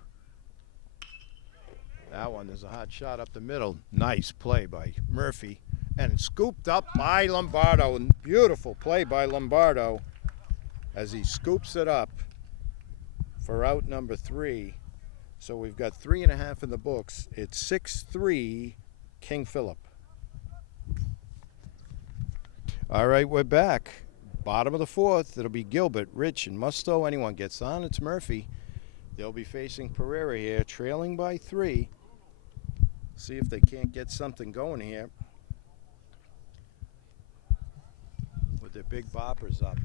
That one is a hot shot up the middle. Nice play by Murphy. And scooped up by Lombardo. Beautiful play by Lombardo as he scoops it up for out number 3. So we've got 3.5 in the books. It's 6-3 King Philip. All right, we're back. Bottom of the fourth. It'll be Gilbert, Rich, and Musto. Anyone gets on, it's Murphy. They'll be facing Pereira here, trailing by 3. See if they can't get something going here with their big boppers up.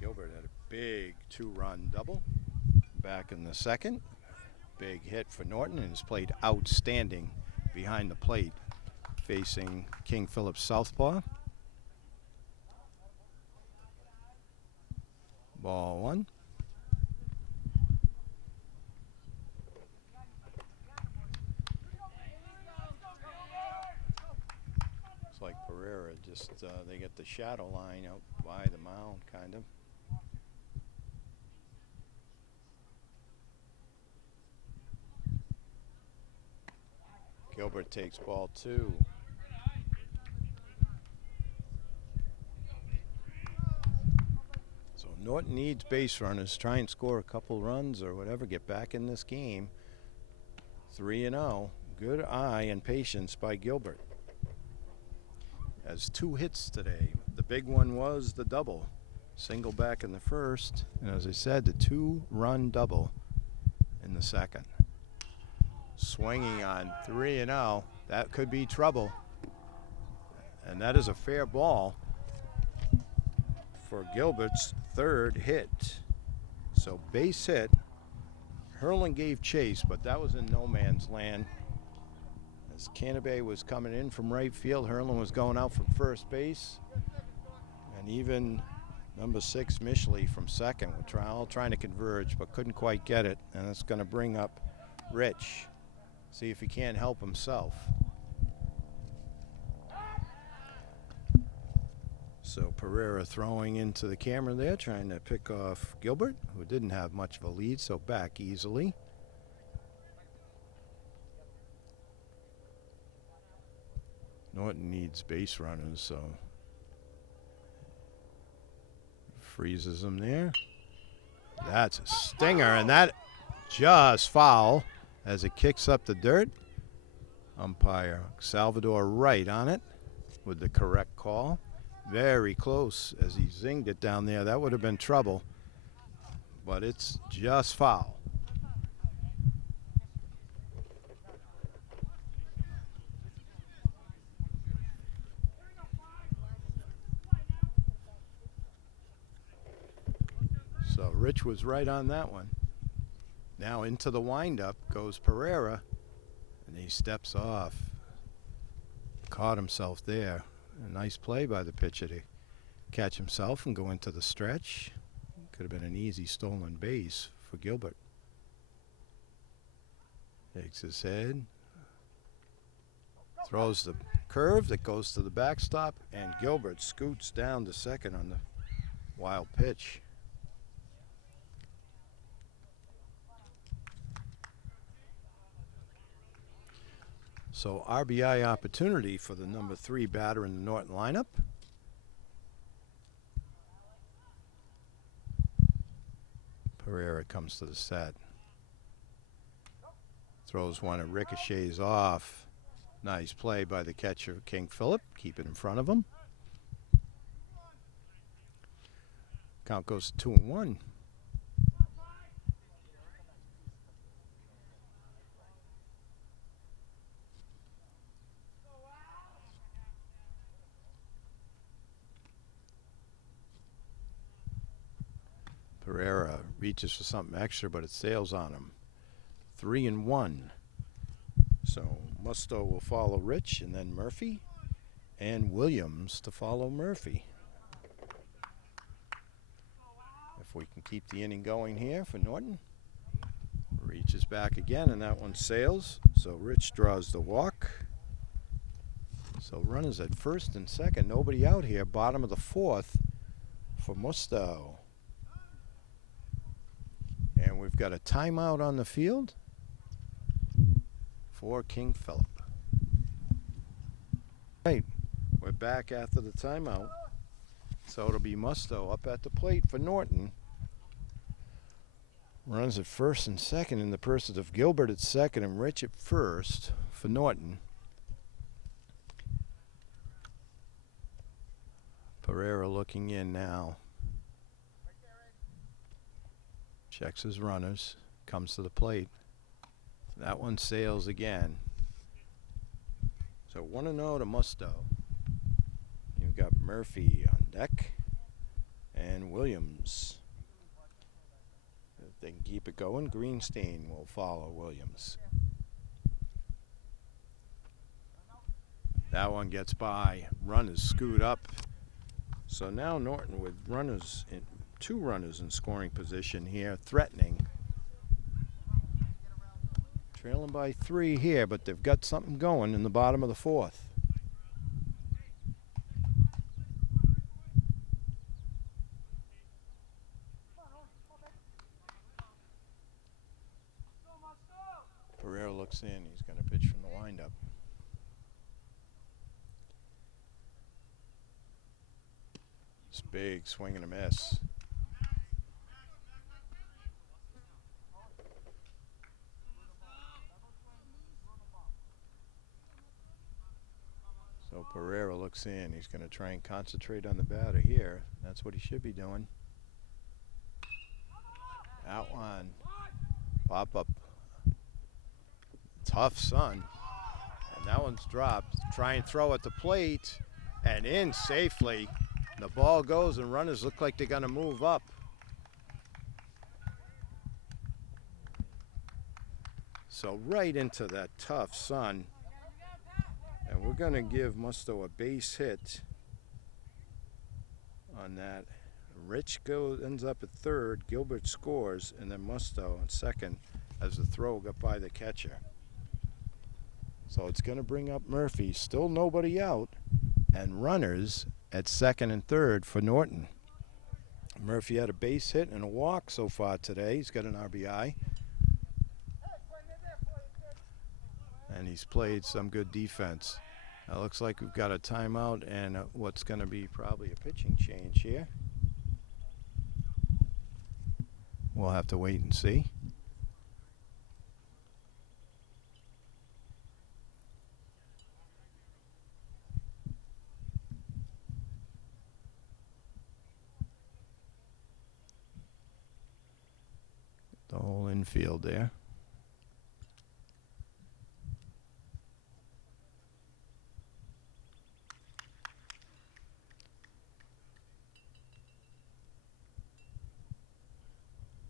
Gilbert had a big 2-run double back in the second. Big hit for Norton and has played outstanding behind the plate facing King Philip's southpaw. Ball 1. Looks like Pereira just, they get the shadow line out by the mound, kind of. Gilbert takes ball 2. So Norton needs base runners, try and score a couple runs or whatever, get back in this game. 3-0. Good eye and patience by Gilbert. Has 2 hits today. The big one was the double. Single back in the first, and as I said, the 2-run double in the second. Swinging on 3-0. That could be trouble. And that is a fair ball for Gilbert's 3rd hit. So base hit. Hurlin gave chase, but that was in no man's land. As Canabay was coming in from right field, Hurlin was going out from first base. And even number 6, Mishley, from second, were all trying to converge, but couldn't quite get it. And it's going to bring up Rich. See if he can't help himself. So Pereira throwing into the camera there, trying to pick off Gilbert, who didn't have much of a lead, so back easily. Norton needs base runners, so freezes them there. That's a stinger, and that just foul as it kicks up the dirt. Umpire Salvador right on it with the correct call. Very close as he zinged it down there. That would have been trouble, but it's just foul. So Rich was right on that one. Now into the windup goes Pereira, and he steps off. Caught himself there. A nice play by the pitcher to catch himself and go into the stretch. Could have been an easy stolen base for Gilbert. Takes his head. Throws the curve that goes to the backstop, and Gilbert scoots down to second on the wild pitch. So RBI opportunity for the number 3 batter in the Norton lineup. Pereira comes to the set. Throws one and ricochets off. Nice play by the catcher, King Philip. Keep it in front of him. Count goes to 2-1. Pereira reaches for something extra, but it sails on him. 3-1. So Musto will follow Rich, and then Murphy, and Williams to follow Murphy. If we can keep the inning going here for Norton. Reaches back again, and that one sails. So Rich draws the walk. So runners at first and second. Nobody out here. Bottom of the fourth for Musto. And we've got a timeout on the field for King Philip. Right, we're back after the timeout. So it'll be Musto up at the plate for Norton. Runs at first and second in the persons of Gilbert at second and Rich at first for Norton. Pereira looking in now. Checks his runners. Comes to the plate. That one sails again. So 1-0 to Musto. You've got Murphy on deck. And Williams. If they can keep it going, Greenstein will follow Williams. That one gets by. Runners scoot up. So now Norton with runners in, 2 runners in scoring position here, threatening. Trailing by 3 here, but they've got something going in the bottom of the fourth. Pereira looks in. He's going to pitch from the windup. It's big, swing and a miss. So Pereira looks in. He's going to try and concentrate on the batter here. That's what he should be doing. Out one. Pop up. Tough sun. And that one's dropped. Try and throw at the plate. And in safely. The ball goes and runners look like they're going to move up. So right into that tough sun. And we're going to give Musto a base hit on that. Rich ends up at third. Gilbert scores. And then Musto at second as the throw got by the catcher. So it's going to bring up Murphy. Still nobody out. And runners at second and third for Norton. Murphy had a base hit and a walk so far today. He's got an RBI. And he's played some good defense. It looks like we've got a timeout and what's going to be probably a pitching change here. We'll have to wait and see. The whole infield there.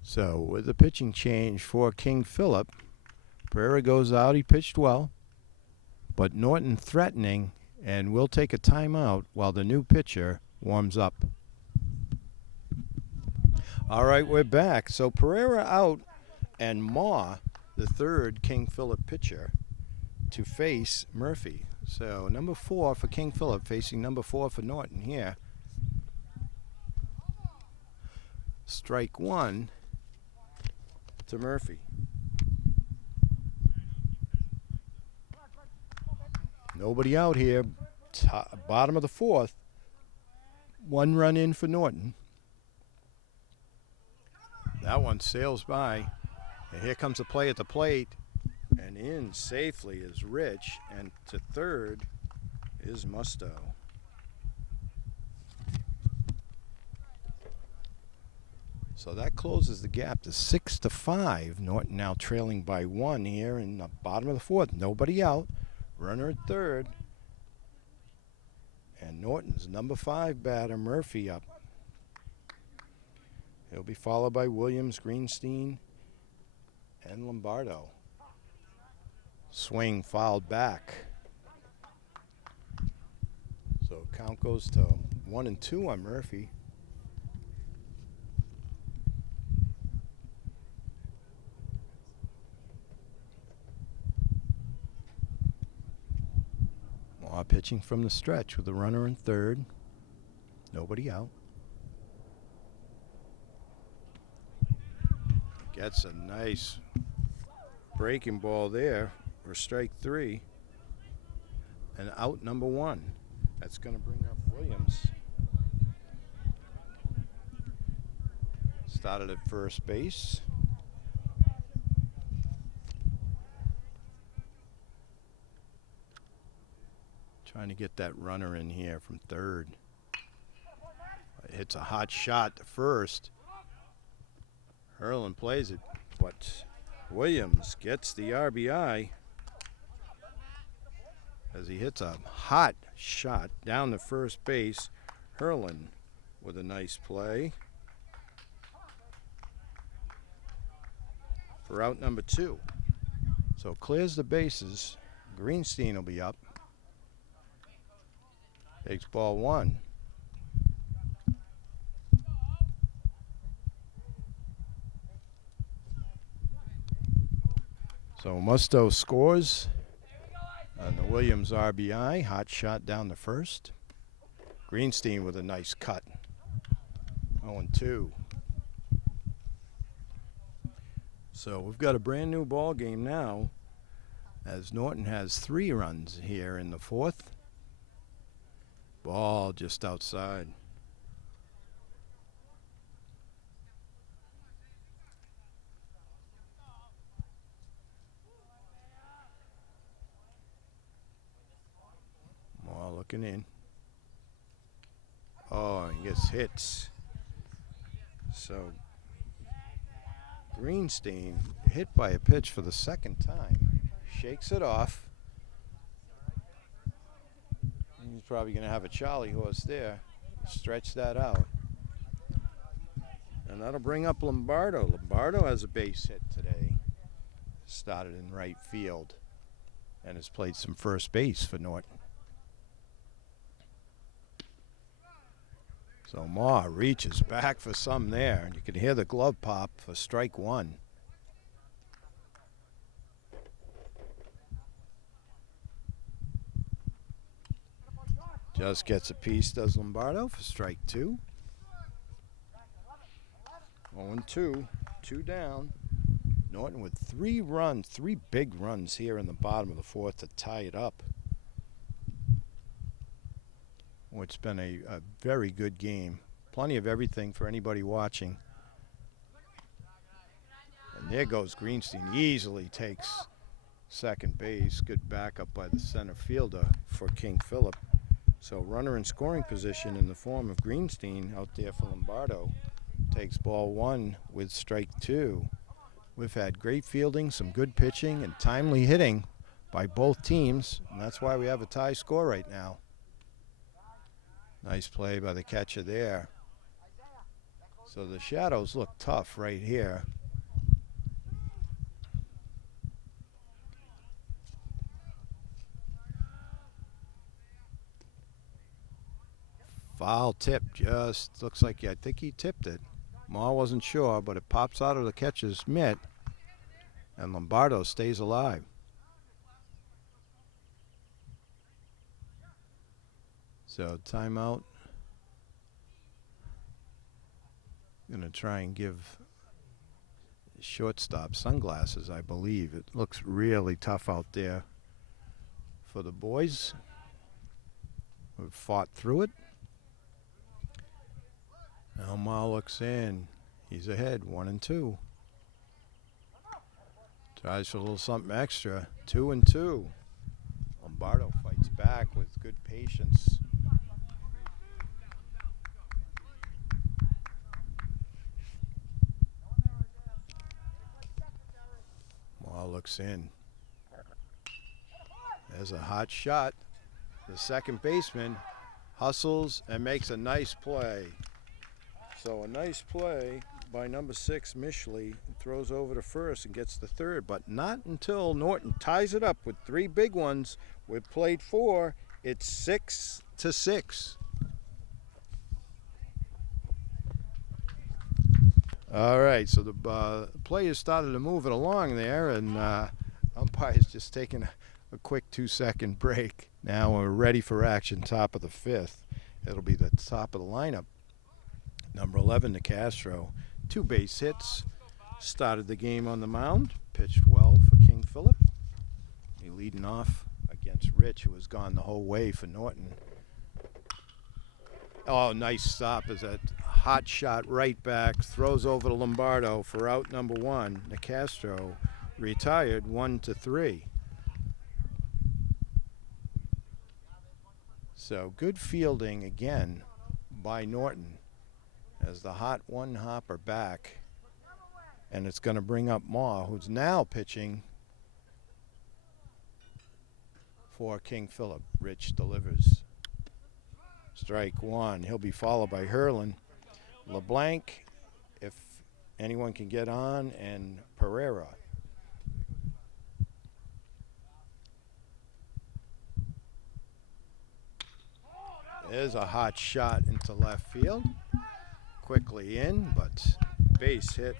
So with the pitching change for King Philip, Pereira goes out. He pitched well, but Norton threatening, and we'll take a timeout while the new pitcher warms up. All right, we're back. So Pereira out, and Ma, the third King Philip pitcher, to face Murphy. So number 4 for King Philip facing number 4 for Norton here. Strike 1 to Murphy. Nobody out here. Bottom of the fourth. 1 run in for Norton. That one sails by. And here comes a play at the plate. And in safely is Rich. And to third is Musto. So that closes the gap to 6-5. Norton now trailing by 1 here in the bottom of the fourth. Nobody out. Runner at third. And Norton's number 5 batter, Murphy, up. He'll be followed by Williams, Greenstein, and Lombardo. Swing fouled back. So count goes to 1-2 on Murphy. Moore pitching from the stretch with a runner in third. Nobody out. Gets a nice breaking ball there for strike 3. And out number 1. That's going to bring up Williams. Started at first base. Trying to get that runner in here from third. It hits a hot shot to first. Hurlin plays it, but Williams gets the RBI as he hits a hot shot down the first base. Hurlin with a nice play for out number 2. So clears the bases. Greenstein will be up. Takes ball 1. So Musto scores on the Williams RBI. Hot shot down the first. Greenstein with a nice cut. 0-2. So we've got a brand new ball game now as Norton has 3 runs here in the 4th. Ball just outside. Moore looking in. Oh, he gets hits. So Greenstein hit by a pitch for the second time. Shakes it off. He's probably going to have a Charlie horse there. Stretch that out. And that'll bring up Lombardo. Lombardo has a base hit today. Started in right field and has played some first base for Norton. So Moore reaches back for some there. And you can hear the glove pop for strike 1. Just gets a piece, does Lombardo, for strike 2. 0-2, 2 down. Norton with 3 runs, 3 big runs here in the bottom of the 4th to tie it up. Oh, it's been a very good game. Plenty of everything for anybody watching. And there goes Greenstein. Easily takes second base. Good backup by the center fielder for King Philip. So runner in scoring position in the form of Greenstein out there for Lombardo. Takes ball 1 with strike 2. We've had great fielding, some good pitching, and timely hitting by both teams. And that's why we have a tie score right now. Nice play by the catcher there. So the shadows look tough right here. Foul tip, just looks like, I think he tipped it. Moore wasn't sure, but it pops out of the catcher's mitt, and Lombardo stays alive. So timeout. Going to try and give shortstop sunglasses, I believe. It looks really tough out there for the boys. We've fought through it. Now Moore looks in. He's ahead, 1-2. Tries for a little something extra, 2-2. Lombardo fights back with good patience. Moore looks in. There's a hot shot. The second baseman hustles and makes a nice play. So a nice play by number 6, Mishley, throws over to first and gets the third, but not until Norton ties it up with 3 big ones. We've played 4. It's 6-6. All right, so the players started to move it along there, and umpire's just taking a quick 2-second break. Now we're ready for action, top of the 5th. It'll be the top of the lineup. Number 11, DeCastro, 2 base hits. Started the game on the mound. Pitched well for King Philip. He leading off against Rich, who has gone the whole way for Norton. Oh, nice stop as that hot shot right back. Throws over to Lombardo for out number 1. DeCastro retired 1-3. So good fielding again by Norton as the hot one-hopper back. And it's going to bring up Maw, who's now pitching for King Philip. Rich delivers. Strike 1. He'll be followed by Hurlin. LeBlanc, if anyone can get on, and Pereira. There's a hot shot into left field. Quickly in, but base hit.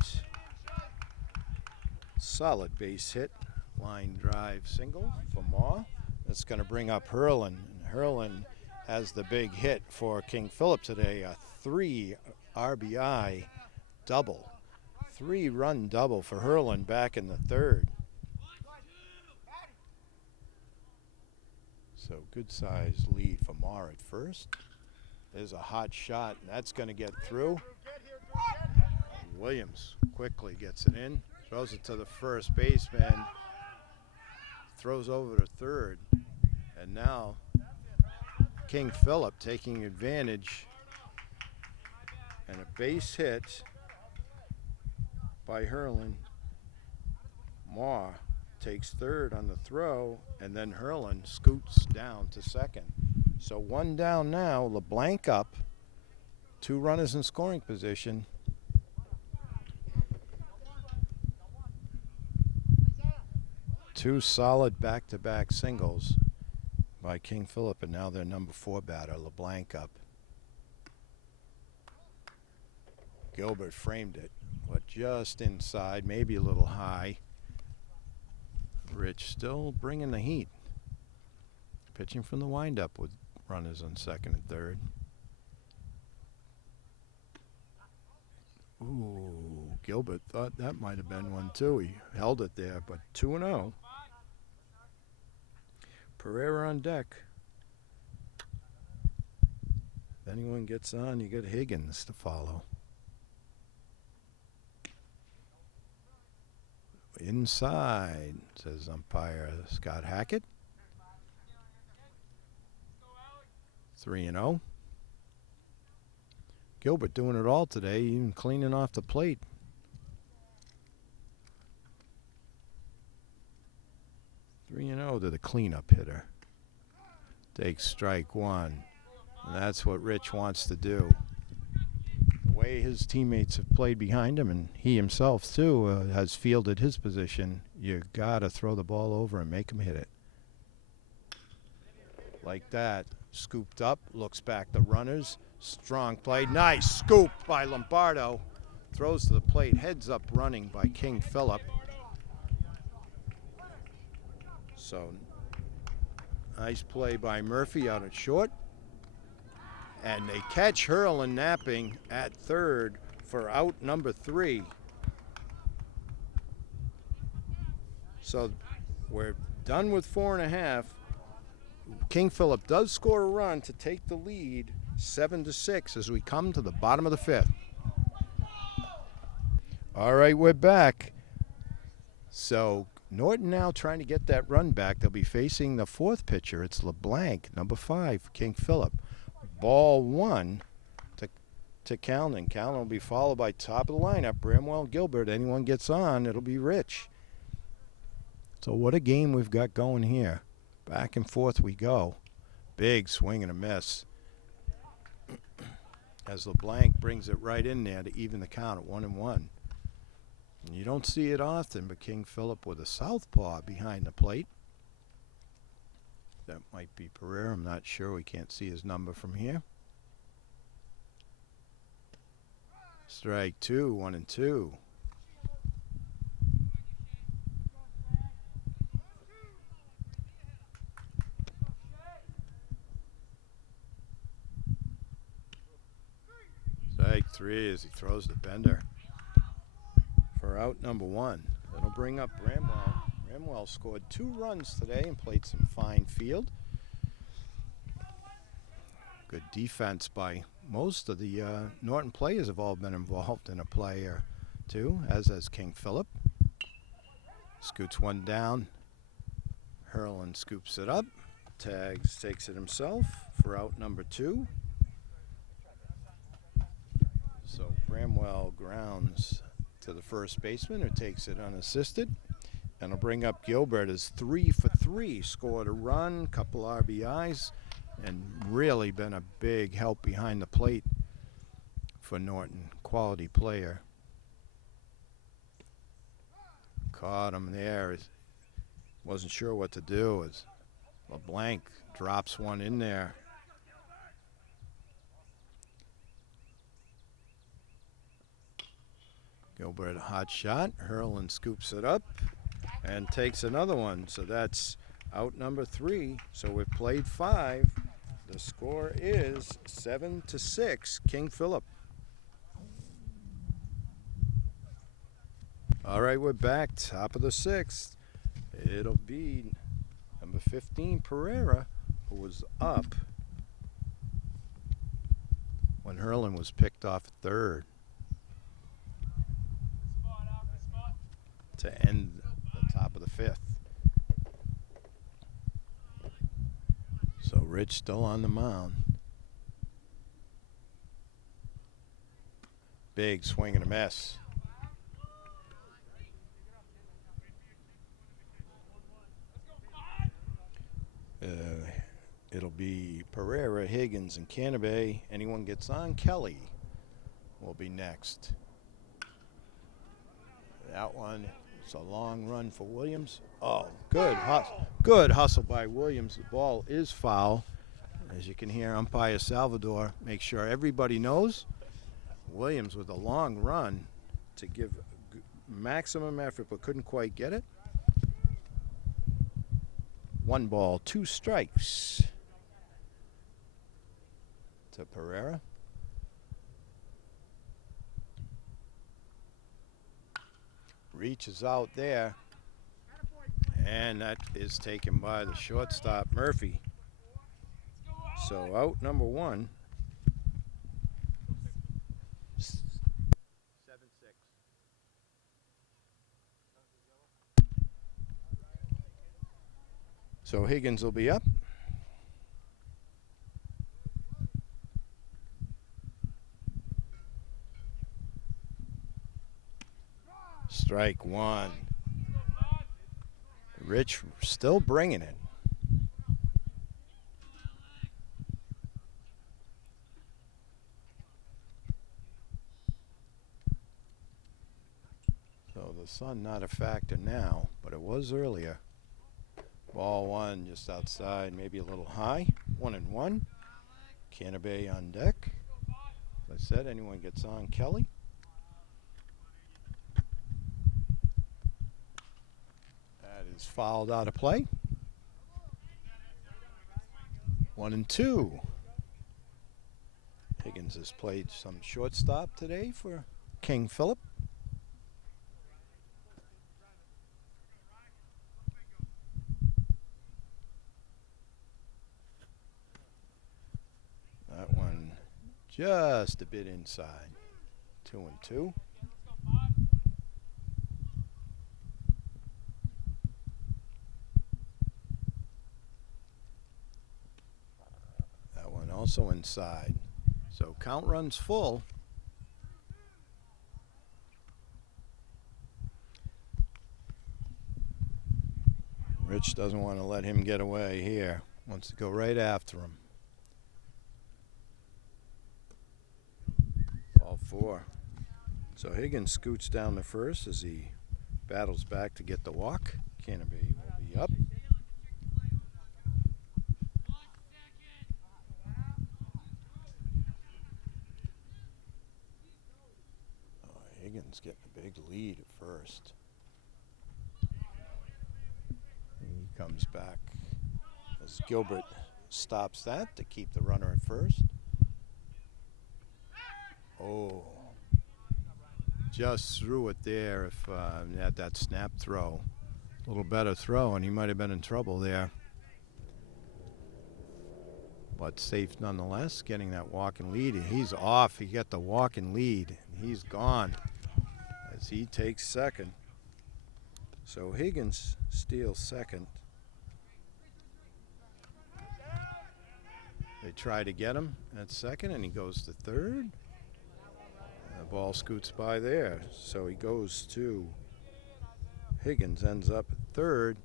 Solid base hit. Line drive single for Maw. That's going to bring up Hurlin. And Hurlin has the big hit for King Philip today. A 3 RBI double. 3-run double for Hurlin back in the 3rd. So good size lead for Maw at first. There's a hot shot, and that's going to get through. Williams quickly gets it in. Throws it to the first baseman. Throws over to third. And now King Philip taking advantage. And a base hit by Hurlin. Maw takes third on the throw, and then Hurlin scoots down to second. So 1 down now, LeBlanc up, 2 runners in scoring position. Two solid back-to-back singles by King Philip, and now their number 4 batter, LeBlanc, up. Gilbert framed it, but just inside, maybe a little high. Rich still bringing the heat. Pitching from the windup with runners on second and third. Ooh, Gilbert thought that might have been one too. He held it there, but 2-0. Pereira on deck. If anyone gets on, you get Higgins to follow. Inside, says umpire Scott Hackett. 3-0. Gilbert doing it all today, even cleaning off the plate. To the cleanup hitter. Takes strike 1. And that's what Rich wants to do. The way his teammates have played behind him, and he himself too has fielded his position, you gotta throw the ball over and make him hit it. Like that. Scooped up, looks back the runners. Strong play. Nice scoop by Lombardo. Throws to the plate. Heads up running by King Philip. So, nice play by Murphy out at short. And they catch Hurlin napping at third for out number 3. So, we're done with 4.5. King Philip does score a run to take the lead 7-6 as we come to the bottom of the 5th. All right, we're back. So Norton now trying to get that run back. They'll be facing the 4th pitcher. It's LeBlanc, number 5, King Philip. Ball 1 to Calnan. Calnan will be followed by top of the lineup, Bramwell, Gilbert. Anyone gets on, it'll be Rich. So what a game we've got going here. Back and forth we go. Big swing and a miss. as LeBlanc brings it right in there to even the count at 1-1. And you don't see it often, but King Philip with a southpaw behind the plate. That might be Pereira. I'm not sure. We can't see his number from here. Strike two, 1-2. Strike three as he throws the bender for out number one. That'll bring up Bramwell. Bramwell scored 2 runs today and played some fine field. Good defense by most of the Norton players have all been involved in a play or two, as has King Philip. Scoots one down. Hurlin scoops it up. Tags takes it himself for out number 2. So Bramwell grounds to the first baseman, who takes it unassisted. And will bring up Gilbert as 3 for 3. Scored a run, couple RBIs, and really been a big help behind the plate for Norton. Quality player. Caught him there. Wasn't sure what to do as LeBlanc drops one in there. Gilbert a hot shot. Hurlin scoops it up and takes another one. So that's out number 3. So we've played 5. The score is 7-6. King Philip. All right, we're back. Top of the 6th. It'll be number 15, Pereira, who was up when Hurlin was picked off at third to end the top of the 5th. So Rich still on the mound. Big swing and a miss. It'll be Pereira, Higgins, and Canabay. Anyone gets on, Kelly will be next. That one, it's a long run for Williams. Oh, good hustle by Williams. The ball is foul. As you can hear, umpire Salvador make sure everybody knows. Williams with a long run to give maximum effort, but couldn't quite get it. 1 ball, 2 strikes to Pereira. Reaches out there, and that is taken by the shortstop, Murphy. So out number 1. 7-6. So Higgins will be up. Strike 1. Rich still bringing it. So the sun not a factor now, but it was earlier. Ball 1 just outside, maybe a little high. 1-1. Canabay on deck. As I said, anyone gets on, Kelly. That is fouled out of play. 1-2. Higgins has played some shortstop today for King Philip. That one just a bit inside. 2-2. That one also inside. So count runs full. Rich doesn't want to let him get away here. Wants to go right after him. 4. So Higgins scoots down to first as he battles back to get the walk. Canterbury will be up. Higgins getting a big lead at first. He comes back as Gilbert stops that to keep the runner at first. Oh, just threw it there. If he had that snap throw, a little better throw, and he might have been in trouble there. But safe nonetheless, getting that walking lead. He's off. He got the walking lead. He's gone as he takes second. So Higgins steals second. They try to get him at second, and he goes to third. The ball scoots by there. So he goes to Higgins, ends up at third.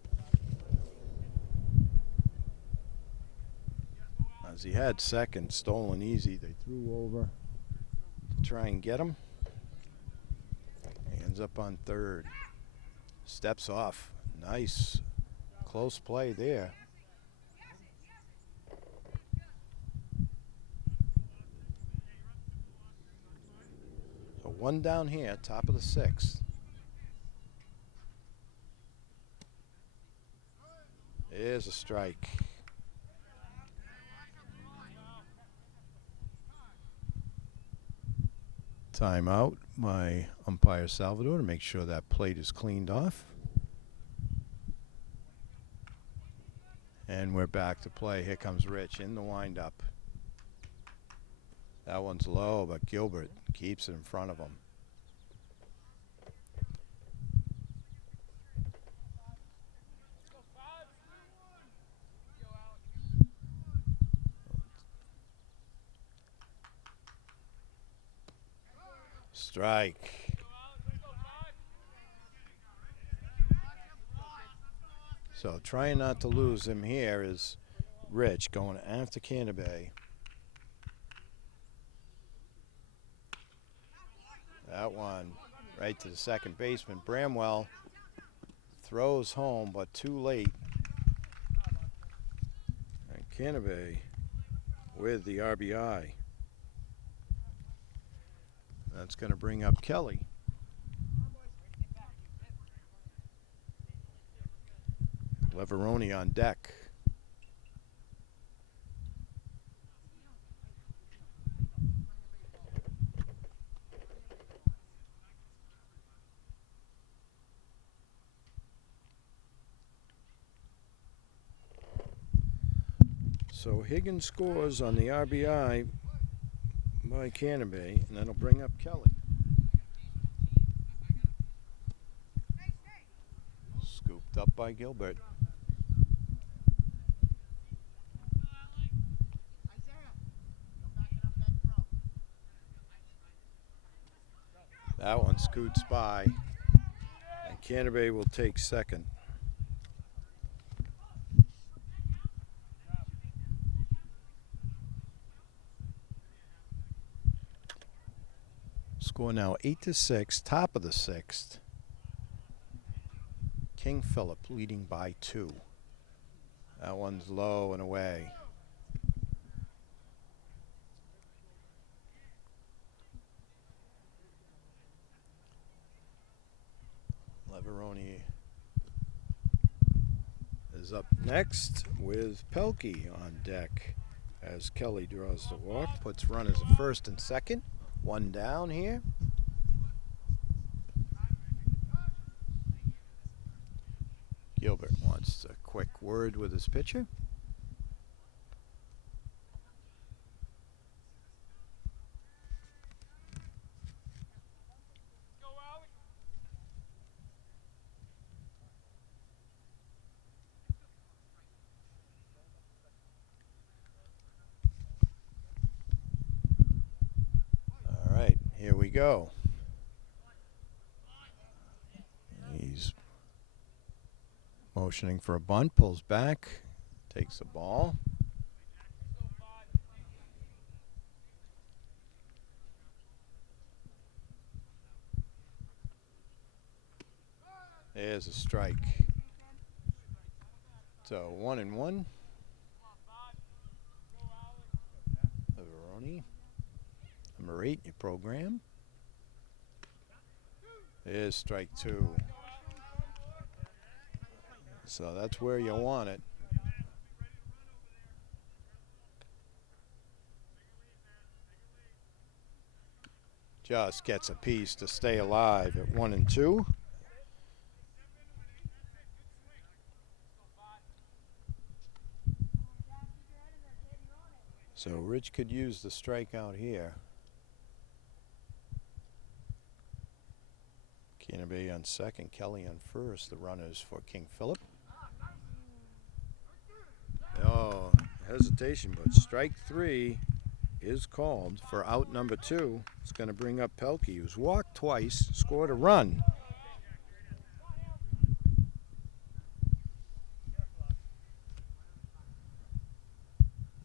As he had second, stolen easy. They threw over to try and get him. He ends up on third. Steps off. Nice close play there. So one down here, top of the 6th. There's a strike. Timeout by umpire Salvador to make sure that plate is cleaned off. And we're back to play. Here comes Rich in the windup. That one's low, but Gilbert keeps it in front of him. Strike. So trying not to lose him here is Rich going after Canterbury. That one right to the second baseman. Bramwell throws home, but too late. And Canterbury with the RBI. That's going to bring up Kelly. Leveroni on deck. So Higgins scores on the RBI by Canterbury, and that'll bring up Kelly. Scooped up by Gilbert. That one scoots by, and Canterbury will take second. Score now 8-6, top of the 6th. King Philip leading by 2. That one's low and away. Leveroni is up next with Pelkey on deck as Kelly draws the walk, puts runners at first and second. One down here. Gilbert wants a quick word with his pitcher. All right, here we go. He's motioning for a bunt, pulls back, takes the ball. There's a strike. So 1-1. Veroni. Number 8 in your program. There's strike 2. So that's where you want it. Just gets a piece to stay alive at 1-2. So Rich could use the strikeout here. Canterbury on second, Kelly on first. The runners for King Philip. Oh, hesitation, but strike 3 is called for out number 2. It's going to bring up Pelkey, who's walked twice, scored a run.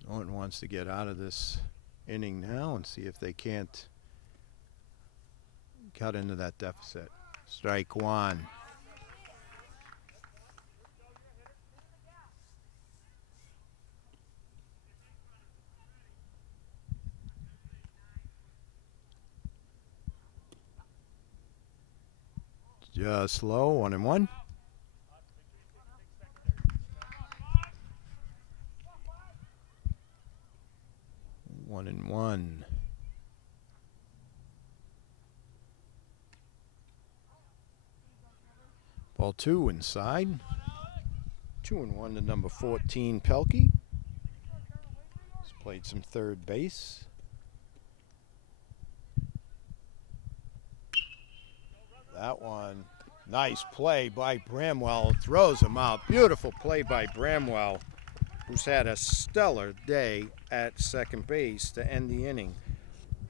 Norton wants to get out of this inning now and see if they can't cut into that deficit. Strike 1. Just low, 1-1. One and one. Ball 2 inside. 2-1 to number 14, Pelkey. He's played some third base. That one, nice play by Bramwell. Throws him out. Beautiful play by Bramwell, who's had a stellar day at second base to end the inning.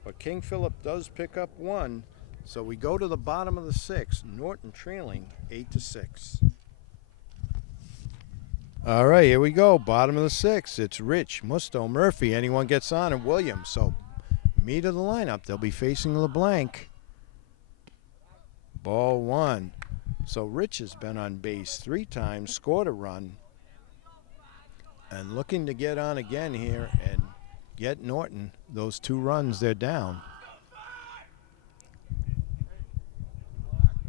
But King Philip does pick up 1. So we go to the bottom of the 6th. Norton trailing 8-6. All right, here we go. Bottom of the 6th. It's Rich, Musto, Murphy. Anyone gets on, and Williams. So meat of the lineup. They'll be facing LeBlanc. Ball 1. So Rich has been on base 3 times, scored a run, and looking to get on again here and get Norton those 2 runs. They're down.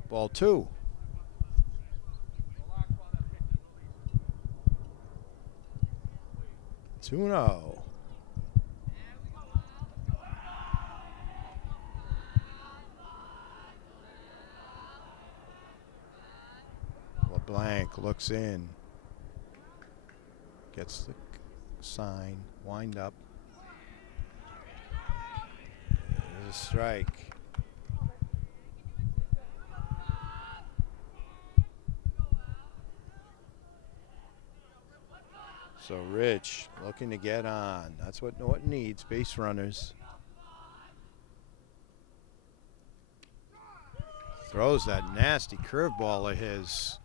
Ball 2. Tuno. LeBlanc looks in. Gets the sign. Wind up. There's a strike. So Rich looking to get on. That's what Norton needs, base runners. Throws that nasty curveball of his.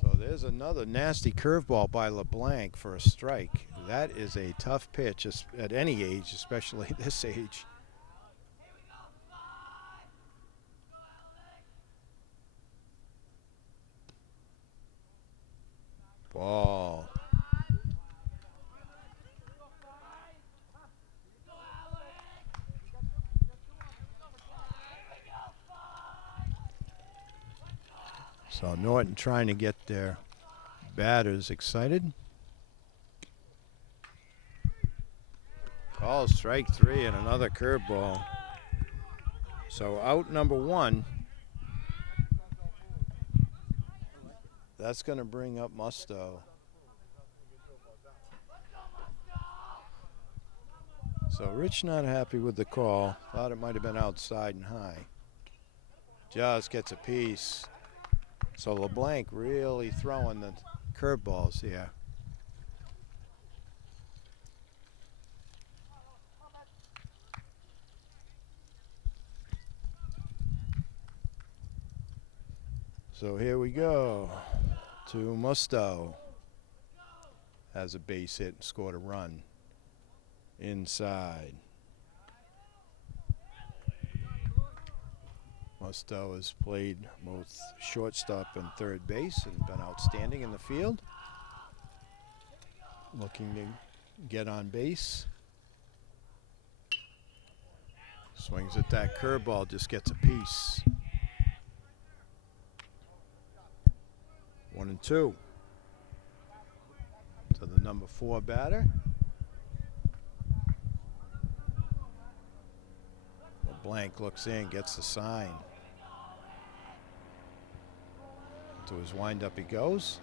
So there's another nasty curveball by LeBlanc for a strike. That is a tough pitch at any age, especially this age. Ball. So Norton trying to get their batters excited. Call strike 3 and another curveball. So out number 1. That's going to bring up Musto. So Rich not happy with the call. Thought it might have been outside and high. Just gets a piece. So LeBlanc really throwing the curveballs here. So here we go to Musto. Has a base hit and scored a run inside. Musto has played both shortstop and third base and been outstanding in the field. Looking to get on base. Swings at that curveball, just gets a piece. 1-2 to the number 4 batter. Blank looks in, gets the sign. To his windup he goes.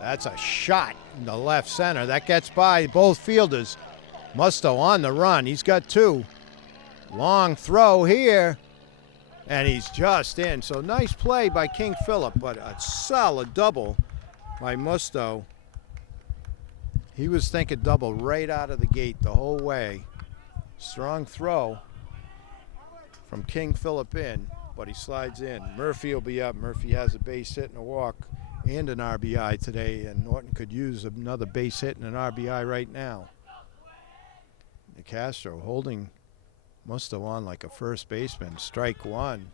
That's a shot in the left center. That gets by both fielders. Musto on the run. He's got 2. Long throw here. And he's just in. So nice play by King Philip, but a solid double by Musto. He was thinking double right out of the gate the whole way. Strong throw from King Philip in, but he slides in. Murphy will be up. Murphy has a base hit and a walk and an RBI today, and Norton could use another base hit and an RBI right now. DeCastro holding Musto on like a first baseman. Strike 1.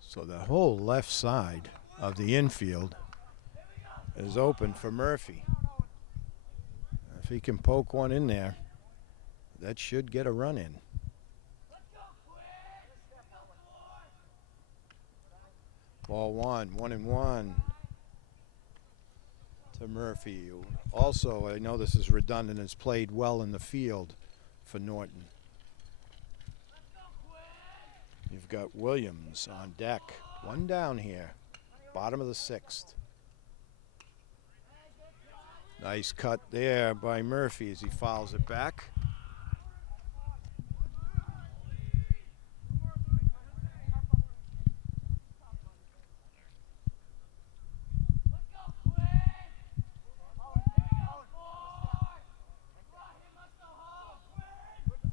So the whole left side of the infield is open for Murphy. If he can poke one in there, that should get a run in. Ball 1-1 to Murphy. Also, I know this is redundant, has played well in the field for Norton. You've got Williams on deck. 1 down here, bottom of the 6th. Nice cut there by Murphy as he fouls it back.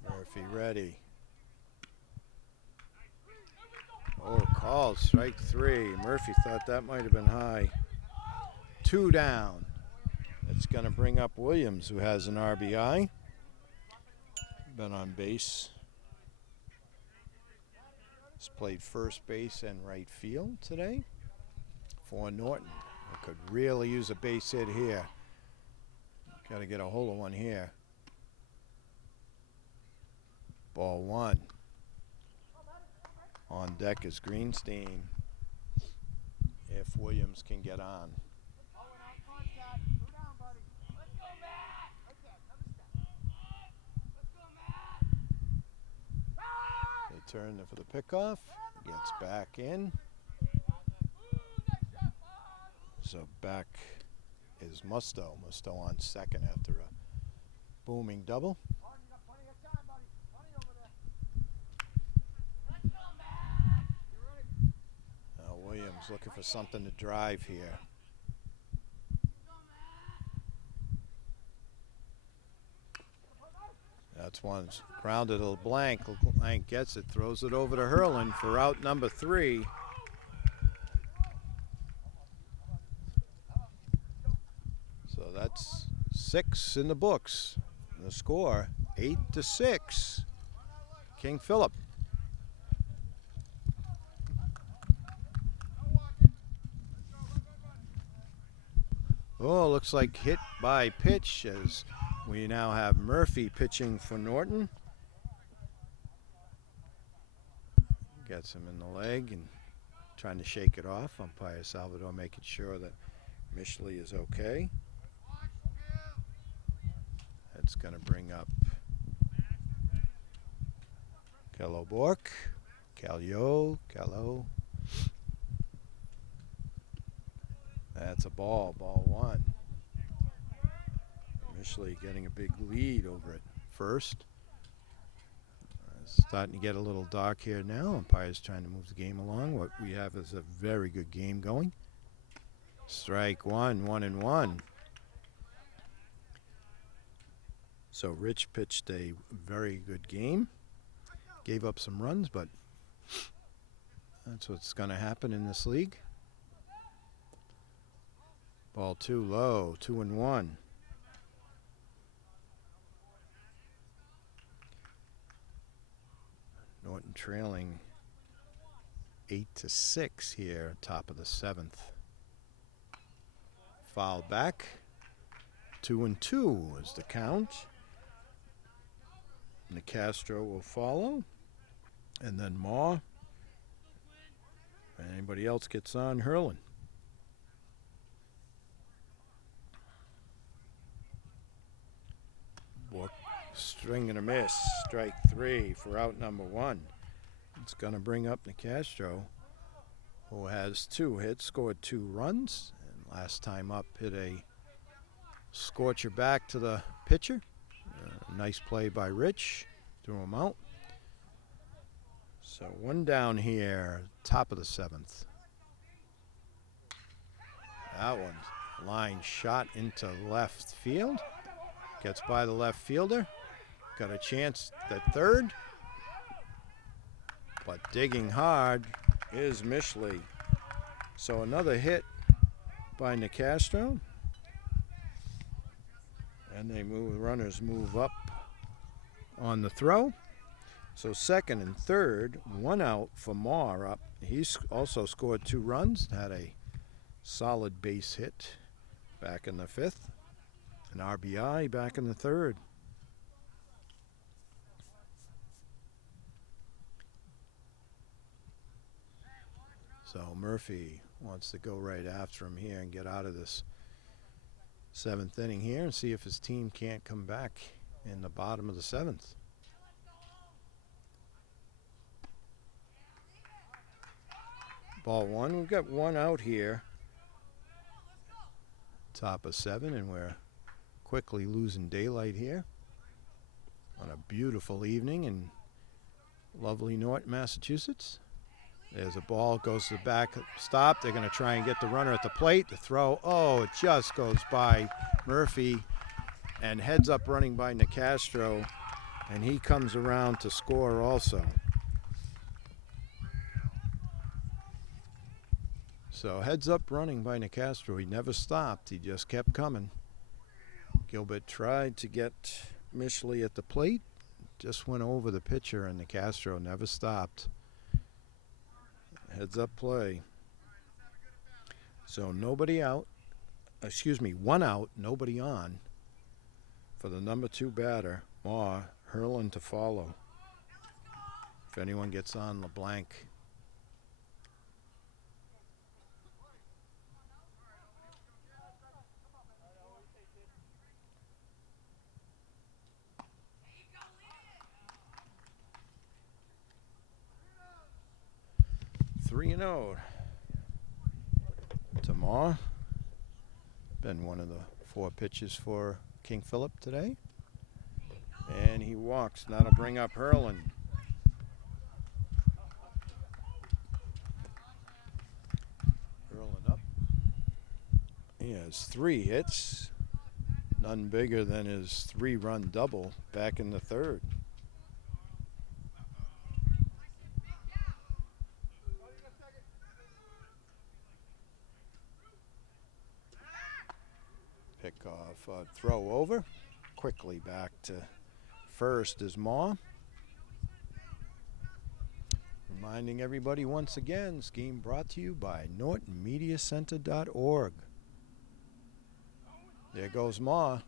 Murphy ready. Oh, call, strike 3. Murphy thought that might have been high. 2 down. It's going to bring up Williams, who has an RBI. Been on base. He's played first base and right field today for Norton. I could really use a base hit here. Got to get a hold of one here. Ball 1. On deck is Greenstein if Williams can get on. They turn for the pickoff. Gets back in. So back is Musto. Musto on second after a booming double. Williams looking for something to drive here. That's one grounded a blank. Blank gets it, throws it over to Hurlin for out number 3. So that's 6 in the books. And the score 8-6. King Philip. Oh, looks like hit by pitch as we now have Murphy pitching for Norton. Gets him in the leg and trying to shake it off. Umpire Salvador making sure that Mishley is okay. That's going to bring up Kello Bork, Callo. That's a ball 1. Mishley getting a big lead over at first. It's starting to get a little dark here now. Umpire's trying to move the game along. What we have is a very good game going. Strike 1, 1-1. So Rich pitched a very good game. Gave up some runs, but that's what's going to happen in this league. Ball 2 low, 2-1. trailing 8-6 here, top of the 7th. Foul back. 2-2 is the count. Nicastro will follow. And then Maw. And anybody else gets on, Hurlin. String and a miss. Strike 3 for out number 1. It's going to bring up Nicastro, who has 2 hits, scored 2 runs. And last time up, hit a scorcher back to the pitcher. Nice play by Rich. Threw him out. So 1 down here, top of the 7th. That one's line shot into left field. Gets by the left fielder. Got a chance at third. But digging hard is Mishley. So another hit by Nicastro. And runners move up on the throw. So second and third, 1 out for Maw up. He's also scored 2 runs, had a solid base hit back in the 5th. An RBI back in the 3rd. So Murphy wants to go right after him here and get out of this 7th inning here and see if his team can't come back in the bottom of the 7th. Ball 1. We've got 1 out here. Top of 7, and we're quickly losing daylight here on a beautiful evening in lovely Norton, Massachusetts. There's a ball, goes to the back, stop. They're going to try and get the runner at the plate. The throw, it just goes by Murphy and heads up running by Nicastro, and he comes around to score also. So heads up running by Nicastro. He never stopped. He just kept coming. Gilbert tried to get Mishley at the plate. Just went over the pitcher, and Nicastro never stopped. Heads up play. So 1 out, nobody on for the number 2 batter, Maw. Hurlin to follow. If anyone gets on, LeBlanc. Three and 0 to Maw. Been one of the 4 pitches for King Philip today. And he walks. That'll bring up Hurlin. Hurlin up. He has 3 hits. None bigger than his 3-run double back in the 3rd. Pickoff, throw over. Quickly back to first is Maw. Reminding everybody once again, scheme brought to you by NortonMediaCenter.org. There goes Maw.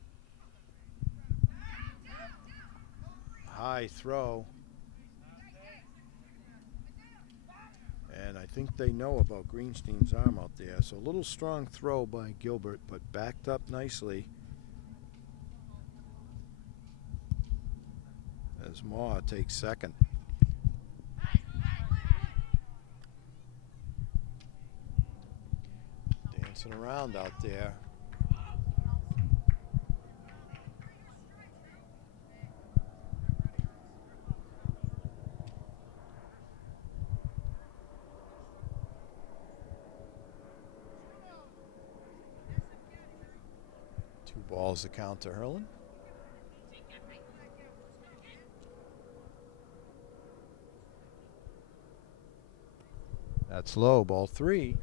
High throw. And I think they know about Greenstein's arm out there. So a little strong throw by Gilbert, but backed up nicely. As Maw takes second. Dancing around out there. Balls the count to Hurlin. That's low, ball 3.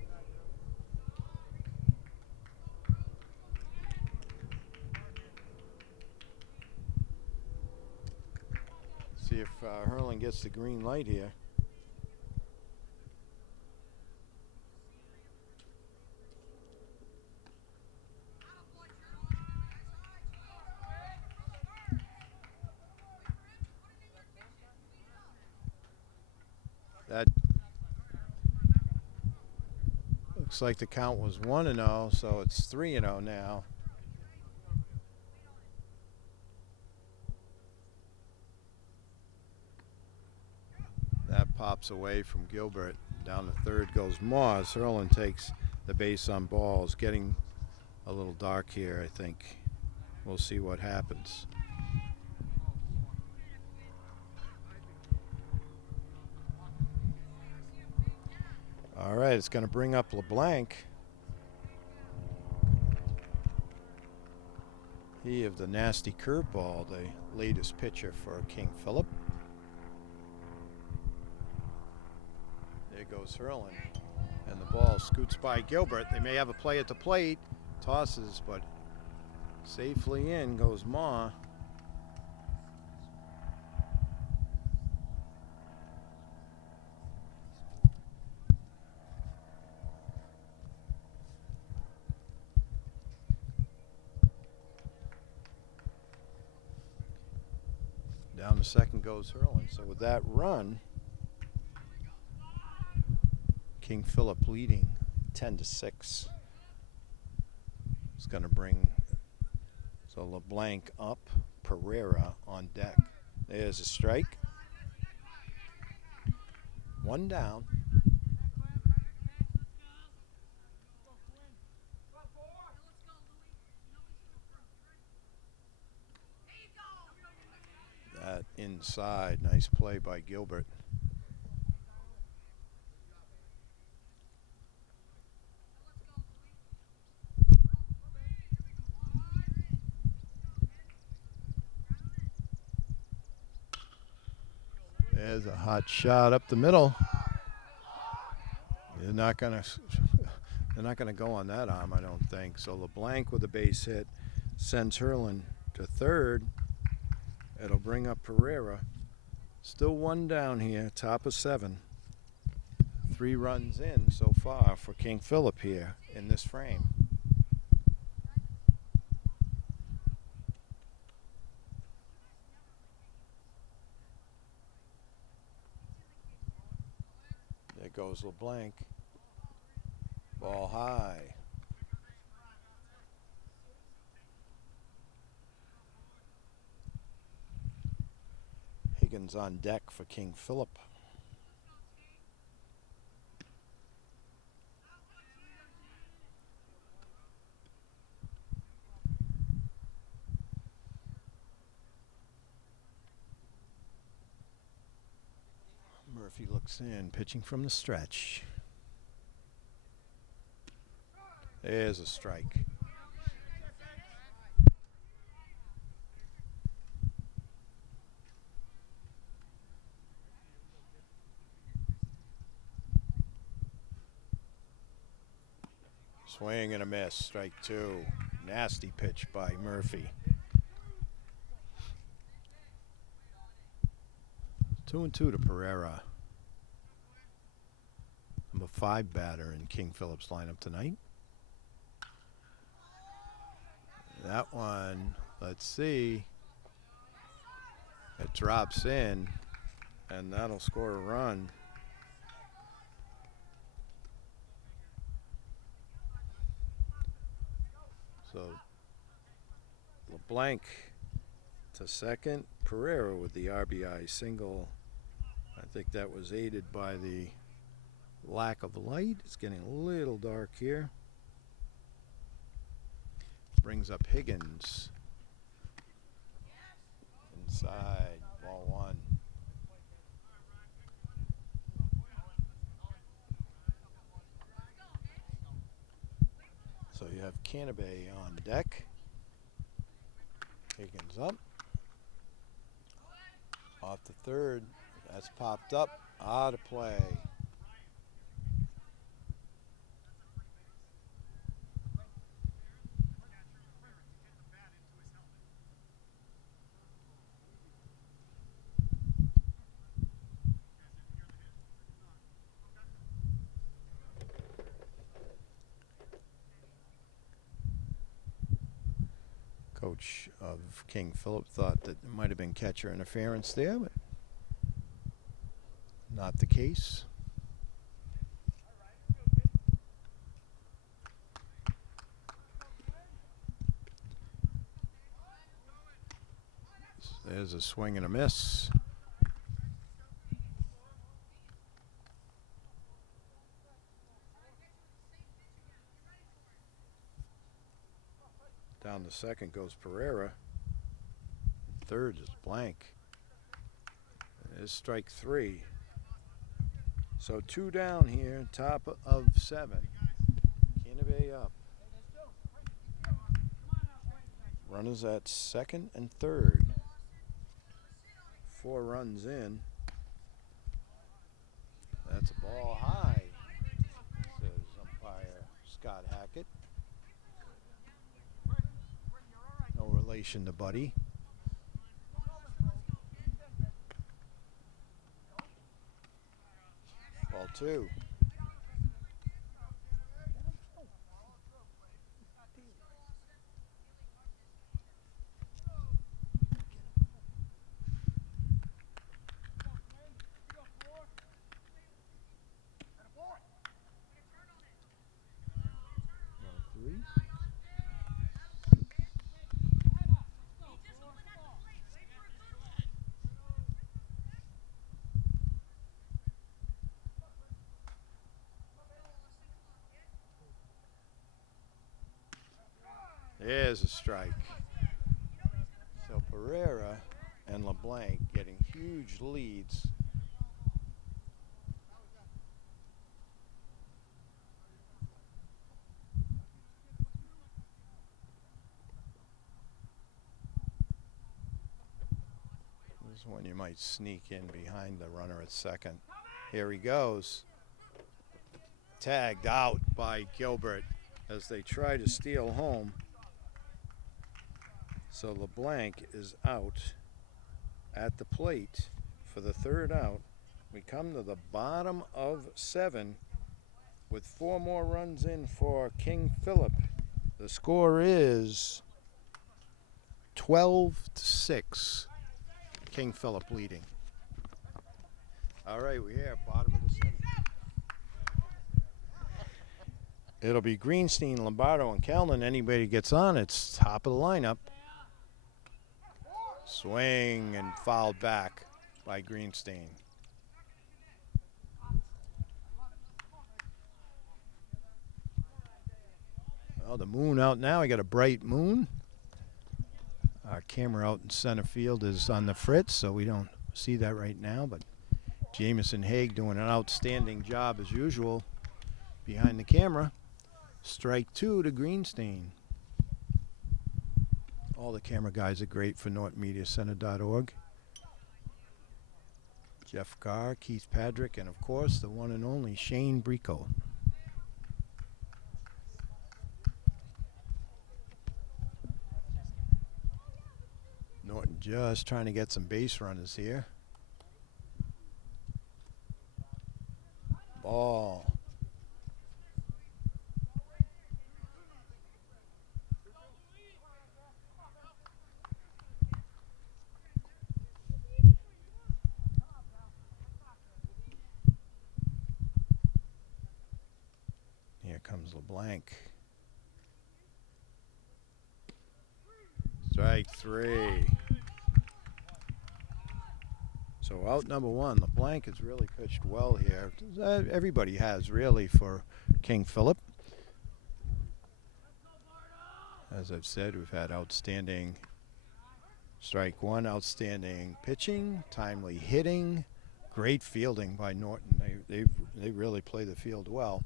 See if Hurling gets the green light here. That looks like the count was 1-0, so it's 3-0 now. That pops away from Gilbert. Down the third goes Moss. Hurling takes the base on balls. Getting a little dark here, I think. We'll see what happens. All right, it's going to bring up LeBlanc. He of the nasty curveball, the latest pitcher for King Philip. There goes Hurling. And the ball scoots by Gilbert. They may have a play at the plate. Tosses, but safely in goes Ma. Down the second goes Hurling. So with that run, King Philip leading 10-6. It's going to bring LeBlanc up, Pereira on deck. There's a strike. One down. That inside, nice play by Gilbert. There's a hot shot up the middle. They're not gonna go on that arm, I don't think. So LeBlanc with a base hit sends Hurling to third. It'll bring up Pereira. Still one down here, top of 7. 3 runs in so far for King Philip here in this frame. There goes LeBlanc. Ball high. Higgins on deck for King Philip. Murphy looks in, pitching from the stretch. There's a strike. Swing and a miss, strike 2. Nasty pitch by Murphy. 2-2 to Pereira. Number 5 batter in King Philip's lineup tonight. That one, let's see. It drops in, and that'll score a run. So LeBlanc to second. Pereira with the RBI single. I think that was aided by the lack of light. It's getting a little dark here. Brings up Higgins. Inside, ball 1. So you have Canabay on deck. Higgins up. Off the third. That's popped up. Out of play. Coach of King Philip thought that there might have been catcher interference there, but not the case. There's a swing and a miss. Down to second goes Pereira. Third is blank. There's strike three. So 2 down here, top of 7. Canterbury up. Runners at second and third. 4 runs in. That's a ball high, says umpire Scott Hackett. No relation to Buddy. Ball 2. There's a strike. So Pereira and LeBlanc getting huge leads. This is when you might sneak in behind the runner at second. Here he goes. Tagged out by Gilbert as they try to steal home. So LeBlanc is out at the plate for the third out. We come to the bottom of 7 with 4 more runs in for King Philip. The score is 12-6. King Philip leading. All right, we're here, bottom of the 7th. It'll be Greenstein, Lombardo, and Callan. Anybody gets on, it's top of the lineup. Swing and fouled back by Greenstein. Well, the moon out now. I got a bright moon. Our camera out in center field is on the fritz, so we don't see that right now. But Jamison Haig doing an outstanding job as usual behind the camera. Strike 2 to Greenstein. All the camera guys are great for NortonMediaCenter.org. Jeff Carr, Keith Padrick, and of course the one and only Shane Brico. Norton just trying to get some base runners here. Ball. Here comes LeBlanc. Strike 3. So out number 1. LeBlanc has really pitched well here. Everybody has really for King Philip. As I've said, we've had outstanding strike 1, outstanding pitching, timely hitting, great fielding by Norton. They really play the field well.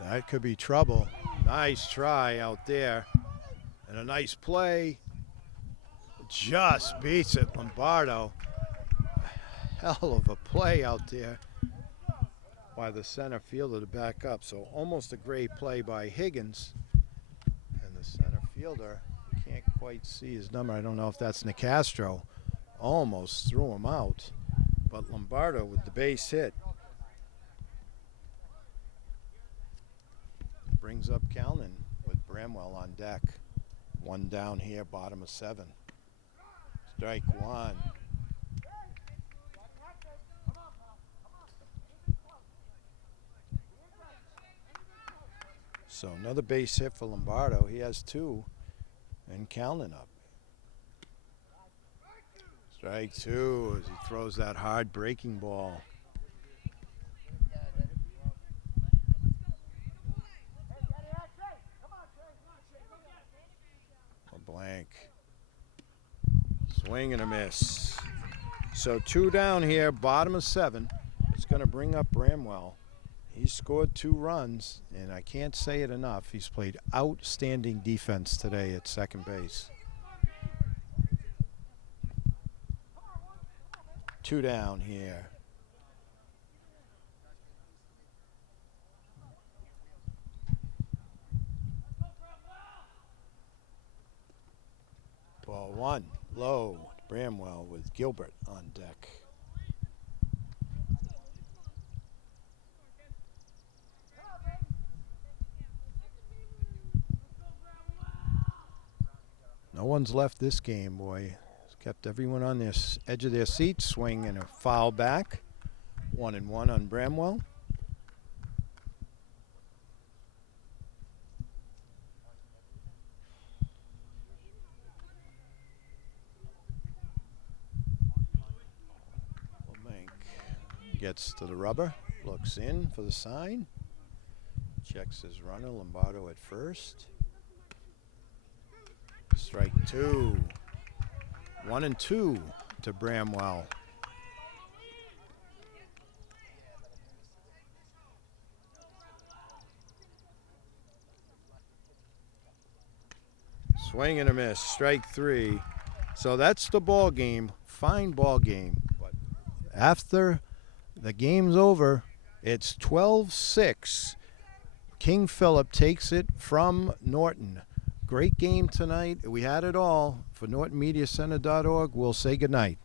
That could be trouble. Nice try out there. And a nice play. Just beats it, Lombardo. Hell of a play out there by the center fielder to back up. So almost a great play by Higgins. And the center fielder, can't quite see his number. I don't know if that's Nicastro. Almost threw him out. But Lombardo with the base hit brings up Calnan with Bramwell on deck. One down here, bottom of 7. Strike 1. So another base hit for Lombardo. He has 2. And Calnan up. Strike 2 as he throws that hard breaking ball. A blank. Swing and a miss. So 2 down here, bottom of 7. It's going to bring up Bramwell. He scored 2 runs, and I can't say it enough. He's played outstanding defense today at second base. 2 down here. Ball 1, low. Bramwell with Gilbert on deck. No one's left this game, boy. It's kept everyone on their edge of their seats. Swing and a foul back. 1-1 on Bramwell. Gets to the rubber, looks in for the sign, checks his runner, Lombardo at first. Strike 2. 1-2 to Bramwell. Swing and a miss, strike 3. So that's the ball game, fine ball game. But after the game's over, it's 12-6. King Philip takes it from Norton. Great game tonight. We had it all. For NortonMediaCenter.org, we'll say goodnight.